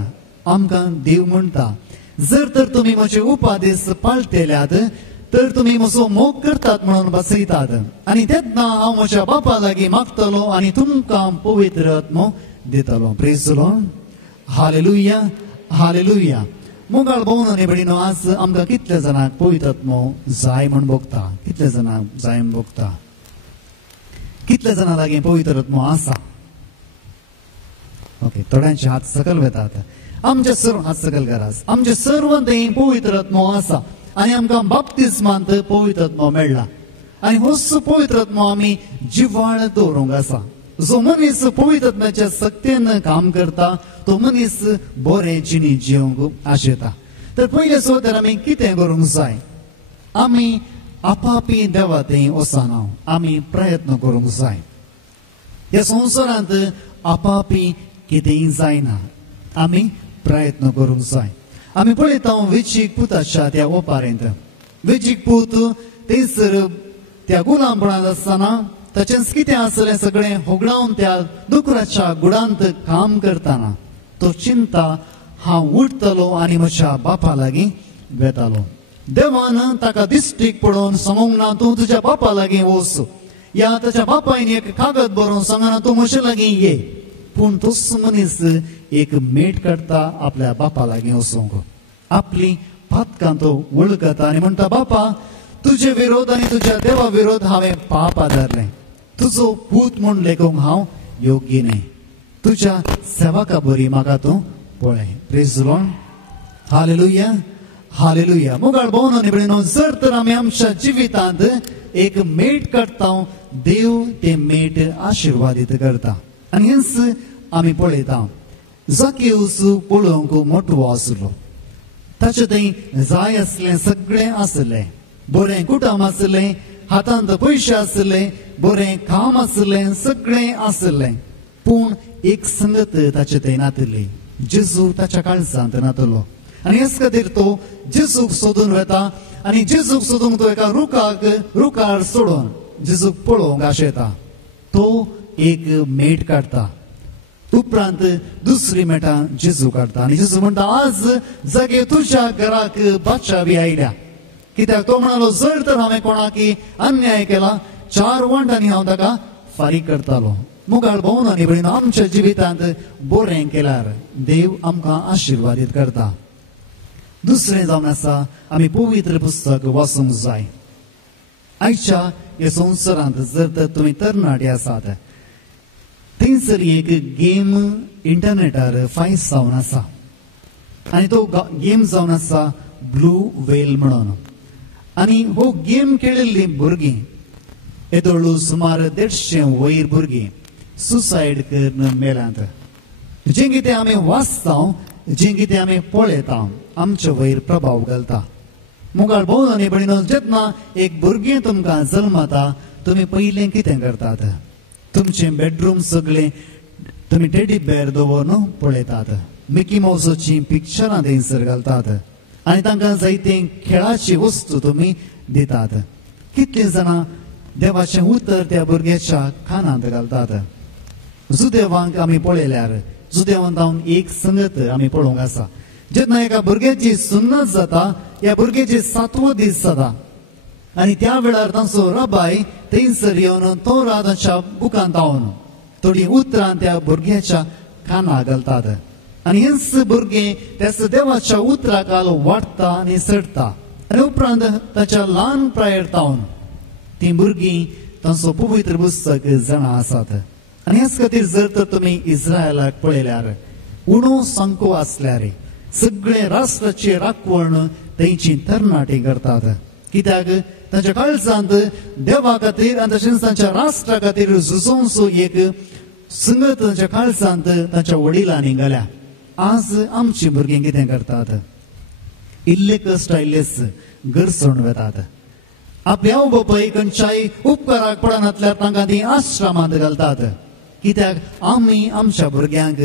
आमकां देव म्हणटा जर तर तुमी म्हजे उपादेश पाळटल्यात तर तुमी म्हजो मोग करतात म्हणून बसयतात. आनी तेन्ना हांव म्हज्या बापा लागीं मागतलो आनी तुमकां पवित्र आत्मो दितलो. Praise the Lord. Hallelujah hallelujah. मुगाळ भोवन आनी भयणीनो आज आमकां कितले जाणांक पवित्र आत्मो जाय म्हूण भोगता, कितले जाणांक जाय म्हूण भोगता, कितले जाणां लागीं पवित्र आत्मो आसा. ओके, थोड्यांचे हात सकल वेतात. आमचे सर्व हात सकल करात. आमचे सर्वांत पवित्र आत्मो आसा आनी आमकां बाप्तिस्मांत पवित्र आत्मो मेळ्ळा. आनी होच पवित्र आत्मो आमी जिव्हाळ दवरूंक आसा. जो मनीस पवित्र आत्म्याच्या सक्तीन काम करता तो मनीस बरें जिणी जिवंक आशेता. तर पयले सुवातेर आमी कितें करूंक जाय. आमी आपापी देवा थंय वचना, आमी प्रयत्न करूंक जाय. ह्या संवसारांत आपापी कितेंय जायना, आमी प्रयत्न करूंक जाय. आमी पळयता वेंचीक पुताच्या त्या ओपारेंत वेंचीक पूत थंयसर त्या गुलामपणांत आसतना ताचेंच कितें आसलें सगळें होगडावन त्या दुकराच्या गुडांत काम करतना तो चिंता हांव उठतलो आनी म्हज्या बापा लागीं वेतालो. देवान ताका दिश्टीक पडोवन सांगूंक ना तूं तुज्या बापा लागीं वच, या ताच्या बापायन एक कागद बरोवन सांगना तूं म्हजे लागीं ये. पूण तोच मनीस एक मेट काडटा आपल्या बापा लागीं वचूंक. आपली पातकां तो वळखता आनी म्हणटा बापा तुजे विरोध आनी तुज्या देवा विरोध हांवें पाप आदारलें. तुजो पूत म्हूण लेखूंक हांव योग्य न्हय. तुज्या सेवका बरी म्हाका तूं पळय. Praise the Lord. Hallelujah hallelujah. मुगाळ भोवन आनी भयणीनो जर तर आमी आमच्या जिवितांत एक मेट काडटा देव तें मेट आशिर्वादीत करता. आनी हेच आमी पळयता. जाकेऊस पळोवंक मोठो आसलो. ताचे थंय जाय आसलें सगळें आसलें. बरें कुटुंब आसलें, हातांत पयशे आसले, बरें काम आसलें, सगळें आसलें. पूण एक संगत ताचे थंय नातली. जेजू ताच्या काळजांत नातलो. आनी हेच खातीर तो जेजूक सोदून वेता आनी जेजूक सोदूंक तो एका रुखार सोडून जेजूक पळोवंक आशेता. तो एक मेट काडटा. उपरांत दुसरी मेटां जेजू काडटा आनी जेजू म्हणटा आज जागे तुज्या घराक बादशाह आयल्या. कित्याक तो म्हणालो जर तर हांवें कोणाक अन्याय केला 4 वंटांनी हांव ताका फारीक करतालो. मुगाळ भोवन आनी भयणीनो आमच्या जिवितांत बरें केल्यार देव आमकां आशिर्वादीत करता. दुसरें जावन आसा आमी पवित्र पुस्तक वाचूंक जाय. आयच्या ह्या संवसारांत जर तर तुमी तरणाटे आसात थंयसर एक गेम इंटरनेटार फायज जावन आसा आनी तो गेम जावन आसा ब्लू व्हेल म्हणून. आनी हो गेम खेळिल्लीं भुरगीं येदोळू सुमार 150 वयर भुरगीं सुसायड करून मेल्यांत. जें कितें आमी वाचता, जें कितें आमी पळयता आमचे वयर प्रभाव घालता. मुगाळ भोवन आनी भयणीनो जेन्ना एक भुरगें तुमकां जल्मता तुमी पयलें कितें करतात. तुमचें बेडरूम सगळें तुम्ही टेडी बेर दवरून पळयतात मिकी माउसाची पिक्चरां थंयसर घालतात आनी तांकां जायते खेळाची वस्तू तुमी दितात कितले जाणां देवाचें उतर त्या भुरग्याच्या कानांत घालतात जुदेवांक आमी पळयल्यार जुदेवांत जावन एक संगत आमी पळोवंक आसा जेन्ना एका भुरग्याची सुन्नत जाता ह्या भुरग्याची 7वो दीस जाता आनी त्या वेळार तांचो रबाय थंयसर येवन तो राताच्या बुकांत पावन थोडी उतरां त्या भुरग्याच्या कानाक घालतात आनी हेच भुरगें त्याच देवाच्या उतराकाल वाडटा आनी सडटा आनी उपरांत ताच्या ल्हान प्रायर तावन ती भुरगीं तांचो पवित्र पुस्तक जाणा आसात आनी हेच खातीर जर तर तुमी इस्रायलाक पळयल्यार उणो सांको आसल्यार सगळे राष्ट्राची राखवण तेंची तरणाटी करतात कित्याक तांच्या काळजांत देवा खातीर आनी तशेंच तांच्या राष्ट्रा खातीर झुजोवचो एक संगत तांच्या काळजांत तांच्या वडिलांनी घाल्या आज आमची भुरगीं कितें करतात इल्ले कश्ट आयिल्लेच घर सोडून वेतात आपल्या आवय बापाय खंयच्याय उपकाराक पडनातल्यार तांकां ती आश्रमांत घालतात कित्याक आमी आमच्या भुरग्यांक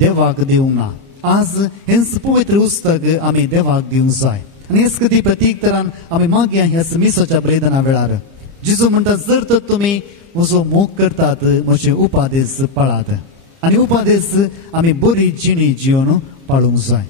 देवाक दिवंक ना आज हेच पवित्र पुस्तक आमी देवाक दिवंक जाय आनी हेच खातीर प्रत्येक तरान आमी मागया ह्या मिसाच्या बलिदाना वेळार जेजू म्हणटा जर तर तुमी म्हजो मोग करतात म्हजे उपादेश पाळात आनी उपादेश आमी बरी जिणी जिवन पाळूंक जाय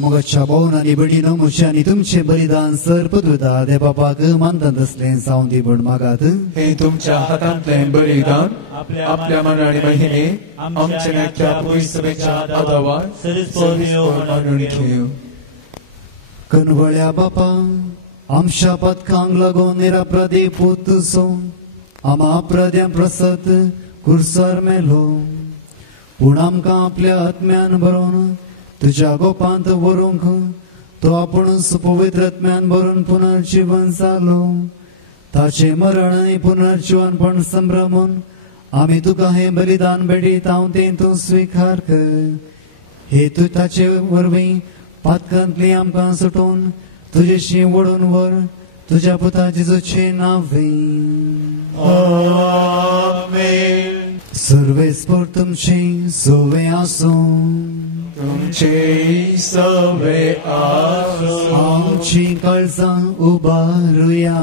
मोगाच्या भोवनांनी भयणीनो म्हजें आनी तुमचें बलिदान सर्पदुता देव बापाक मानतात असलें जावं दी म्हण मागात हे तुमच्या हातांतलें बलिदान आपल्या मनाची महिमे आमच्या नेत्या पवित्रतेच्या आदारार मानून घेव कनवळ्या बापा आमच्या पथकांक लागून निरापराधी पूत तुजो आमा अपराध्यां प्रसत कुर्सार मेलो पूण आमकां आपल्या आत्म्यान भरोवन तुझ्या गोपांत व्हरूंक तो आपुणूच पवित्र आत्म्यान भरून पुनर्जीवन जालो ताचे मरण आनी पुनर्जीवनपण संभ्रमून आमी तुका हें बलिदान भेटीत हांव तें तूं स्विकार कर हे तूं ताचे वरवीं पातकांतली आमकां सुटोवन तुजेशी वडून व्हर तुज्या पुता जेजूचे नांवें आमेन सर्वेस्पर तुमची सोवे आसूं तुमचे सवे आसूं आमची काळजां उबारुया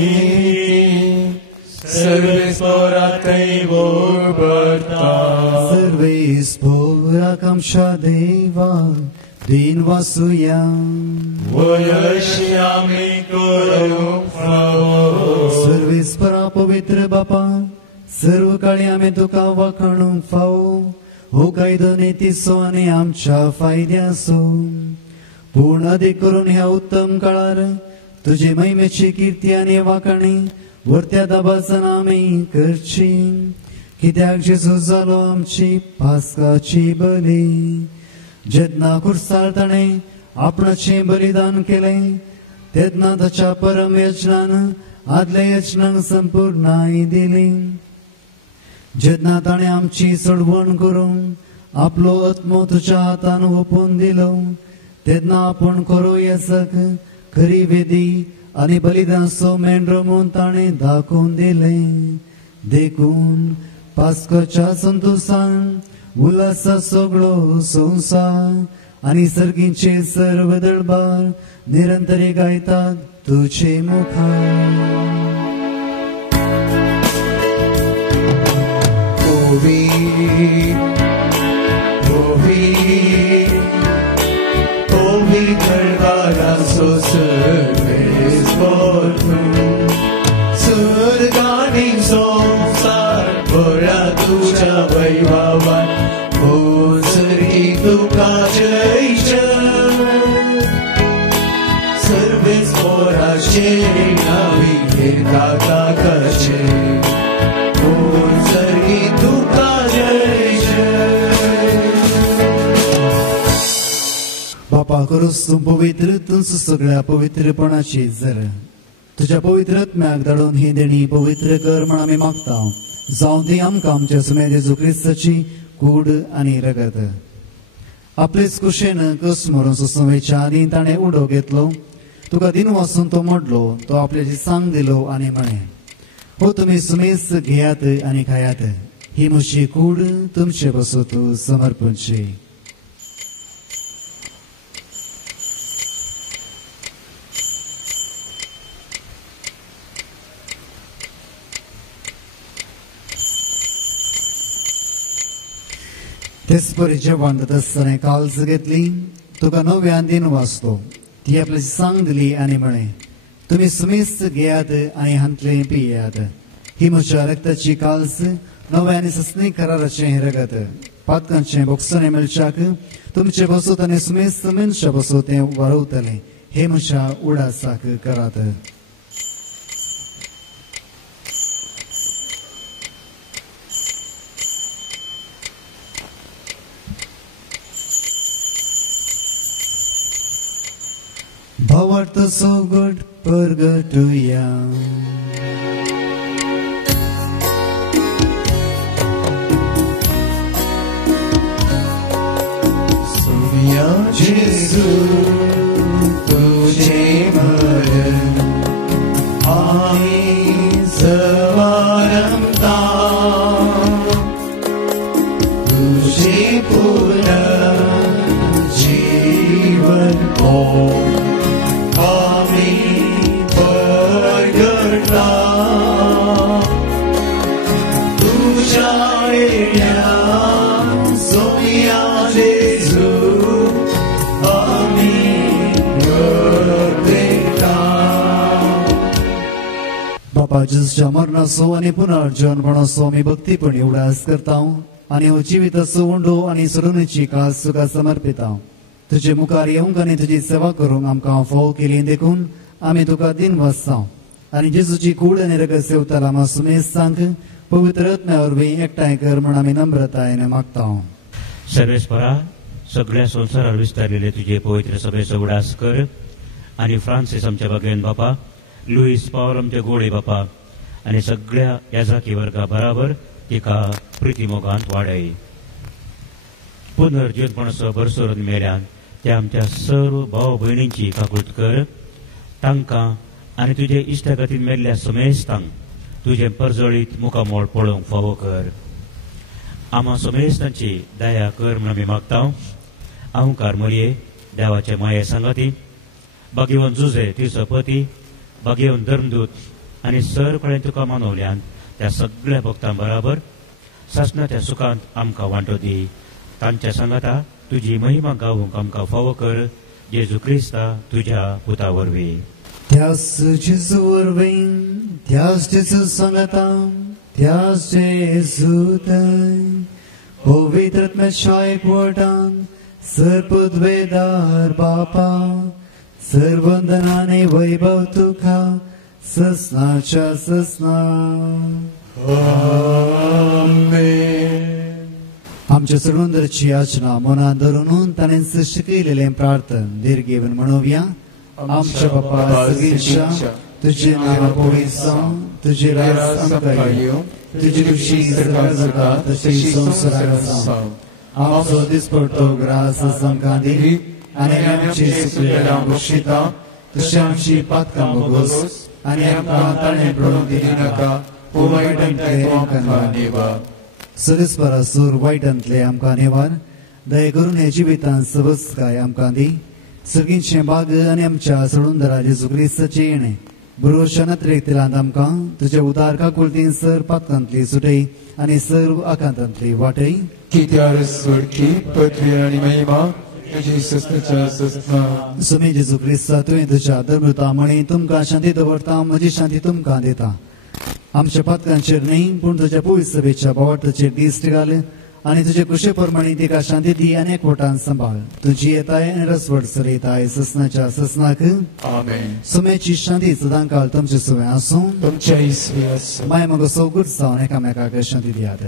आमेन सर्वेस्पराकय भरता सर्वेस्पराक आमच्या देवा दिन वासुया वयशी आमी करूंक फावो सर्वेस्परा पवित्र बापा सर्व काळी आमी तुका वखणूंक फावो हो कायदो नेतीचो आनी आमच्या फायद्याचो पूण अधिक करून ह्या उत्तम काळार तुजे महिमेची कीर्ती आनी वाखाणी वर्त्या दाबासान आमी करची कित्याक जेजू जालो आमची पास्काची बली जेन्ना खुर्सार ताणें आपणाचें बलिदान केलें तेन्ना ताच्या परम यजनान आदल्या यजनाक संपूर्णाय दिली जेन्ना ताणें आमची सोडवण करून आपलो आत्मो तुज्या हातान ओपून दिलो तेन्ना आपूण खरो येसक खरी वेदी आनी बलिदानाचो मेंढरो म्हूण ताणें दाखोवन दिलें देखून पास्काच्या संतोशान उल्हासा सगळो संवसार आनी सर्गीचे सर्व दळबार निरंतरी गायतात तुझे मुखार Ovi, dळबाराचो सर्वेस्पर तूं दाता करचे सर्गी तुका जय जय. बापा करूस तूं पवित्र तूं सगळ्या पवित्रपणाची जर तुझ्या पवित्र आत्म्याक धाडून ही देणी पवित्र कर म्हण आमी मागता. जावं ती आमकां आमच्या सुमे जेजू क्रिस्ताची कूड आनी रगत. आपलेच कुशेन कस मरून सुसवेच्या आदी ताणें उडो घेतलो. तुका दिन वाचून तो मोडलो. तो आपल्याची सांग दिलो आनी म्हणे हो तुमी सुमेस घेयात आनी खायात. ही म्हशी कूड तुमचे बसत समर्पणची. तेच परी जेवण जाता आसतना काल्स घेतली. तुका नव्यान दिन वाचलो. ती आपल्याची सांग दिली आनी म्हणे तुमी सुमेस घेयात आनी हांतले पियात. ही म्हज्या रक्ताची काल्स नव्या आनी सस्नी कराराचें रगत. पातकांचे बोगसणे मेळच्याक तुमचे बसत आनी सुमेस मनशा बसत तें वारवतलें. हे म्हज्या उडासाक करात. भावार्थ सोगट परगटुया. सुमिया जेजू तुझे मरण आम्ही सवारमता. तुझे पूर्ण जीवन हो बापा जेजूच्या मरणाचो आनी पुनर्जन्मपणाचो आमी भक्तीपणी उडास करता आनी हो जिविताचो उंडो आनी सोडूनची कास तुका समर्पिता. तुजे मुखार येवंक आनी तुजी सेवा करूंक आमकां फोव केली देखून आमी तुका दिन वाचता. आनी जेजूची कूड आनी रगत सेवताल आमा सुमेसांक पवित्र आत्म्या वरवीं एकठांय कर म्हण आमी नम्रतायेन मागता. सर्वेस्परा सगळ्या संवसारार विस्तारिल्ले तुजे पवित्र सभेचो उडास कर आनी फ्रांसीस आमच्या बागेन बापा, लुईस पावल आमचे गोळे बापा आनी सगळ्या याजाकी वर्गा बराबर तिका प्रितीमोगांत वाडय. पुनर्जीवनपणाचो बरसोर मेल्यान त्या आमच्या सर्व भाव भयणींची काकूट कर. तांकां आनी तुजे इश्टगतीन मेल्ल्या समेस्तांक तुजे परजळीत मुखामोळ पळोवंक फावो कर. आमा समेस्तांची दया कर म्हण आमी मागता. अहंकार मरये देवाचे माये सांगाती, भाग्यवन जुजे तिचो पती, भाग्यवन धर्मदूत आनी सर कडेन तुका मानवल्यान त्या सगळ्या भक्तां बराबर सासणाच्या सुखांत आमकां वांटो दी. तांच्या सांगाता तुजी महिमा गावूंक आमकां फावो कर. जेजू क्रिस्ता तुज्या पुता वरवीं. त्याच जेजू वरवीं, त्याच जेजू सांगाता, त्याच जेजू थंय पवित्र आत्म्याच्या एकवटान सर्पद्वेदार बापा सर्वंदनाने वैभव तुका ससनाच्या ससना. आमच्या सडुंदरची याचना मनात धरून ताणें शिकयलेलें प्रार्थन दीर्घेवन म्हणोवया. आमच्या बापा सगळींच्या तुझे नाव पवित्र जावं, तुझे राज आमकां येवं, तुजी खुशी सगळ्या जाता तशी संवसाराक जावं. आमचो दिसपडटो ग्रास आमकां दी आनी आमची सुकलेल्या बक्षिता तशी आमची पातकां बोगोस आनी आमकां ताणें पडूंक दिली नाका. वायटांतले आमकां निवार. सरस्परा सूर वायटांतले आमकां निवार. दया करून हे जिवितांत सबसकाय आमकां दी. सगळींचे भाग आनी आमच्या सडुंदरा जेजू क्रिस्ताचे येणे बरोवच्या नत्रेकतेलांत आमकां तुज्या उदार काकुळटीन सर पातकांतली सुटय आनी सर्व आकांतांतली वाटय. कित्यार सोडकी पृथ्वी आनी महिमा तुजी सस्ताच्या सस्ता. सुमे जेजू क्रिस्ता तुवें तुज्या धर्मता म्हणी तुमकां शांती दवरता, म्हजी शांती तुमकां दिता. आमच्या पातकांचेर न्हय पूण तुज्या पवित्र सभेच्या भावार्थाचेर दिश्ट घाल आणि तुझे कृशेप्रमाणे तिका शांती दी आणि एकवटान सांभाळ तुझी येताय आणि रसवड सर येताय ससनाच्या ससनाक Amen. सुमेची शांती सदां काळ तुमचे सुवे आसूं तुमच्या इसवी असो. माय मग सौगुड जावन एकामेकाक शांती दियात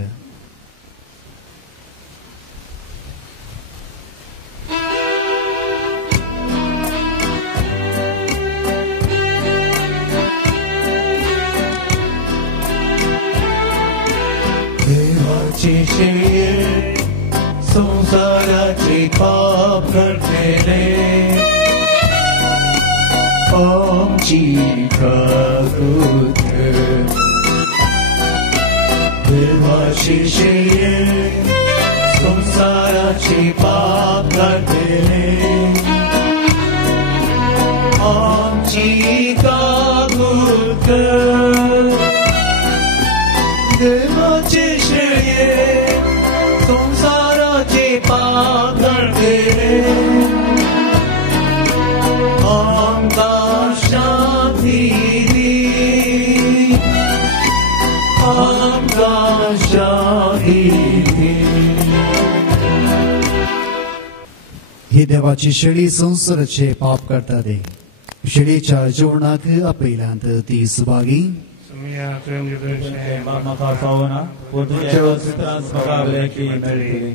देवाची शेये संसाराचे पाप घडलेले आमची काकूत देवाची शेये संसाराचे पाप घडलेले आमची काकूत देवाचे श्रेय संसाराचे पाप घडलेले आमकां शांती दी आमकां शांती दी ही देवाची शेळी संसाराचे पाप करता दे शेळीच्या जेवणाक आपयल्यांत ती सुभागी म्हाका फावना पूण तुज्या सुत्रांत म्हाका वेळी मेळटली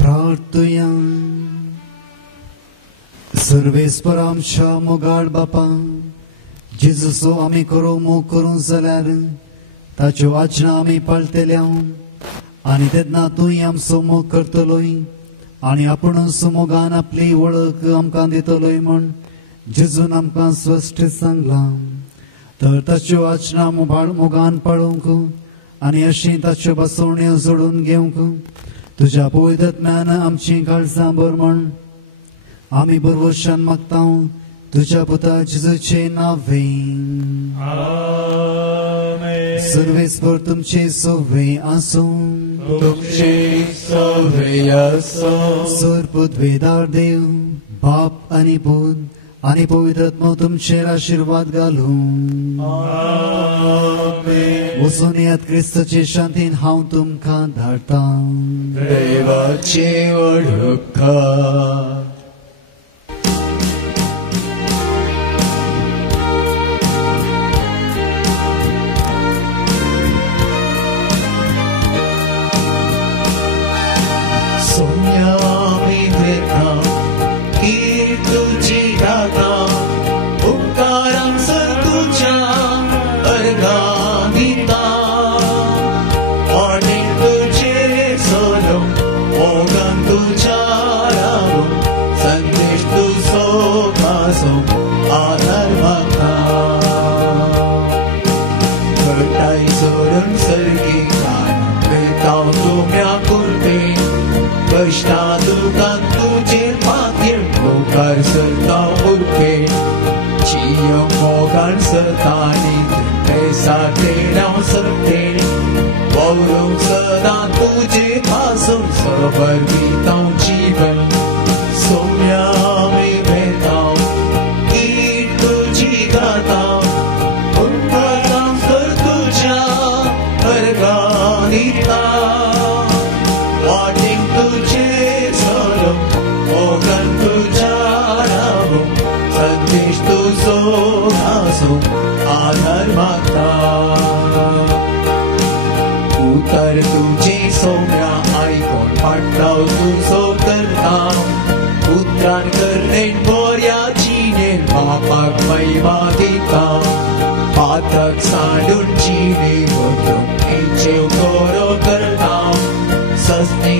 प्रार्थया सर्वेस्पर आमच्या मोगाळ बापा जेजूचो आमी करो मोग करूं जाल्यार ताच्यो आज्ञा आमी पाळटल्या आनी तेन्ना तूंय आमचो मोग करतलोय आनी आपुणूच मोगान आपली वळख आमकां दितलोय म्हण जेजून आमकां स्पश्ट सांगला तर ताच्यो आज्ञा मोगान पाळूंक आनी अशी ताच्यो बसवण्यो जोडून घेवंक तुज्या पवित्रत्म्यान आमची काळजां भर म्हण आमी बरवशान मागता तुज्या पुता जेजूचे नांवें सर्वेस्पर तुमचे सोवे आसूं तुमचे सवे असो सर्वपुत वेदार देव बाप आनी पूत आनी पवित्रत्म तुमचेर आशीर्वाद घालूं आमेन. वचून येयात क्रिस्ताचे शांतीन हांव तुमकां धाडटा देवाची वळख Sustain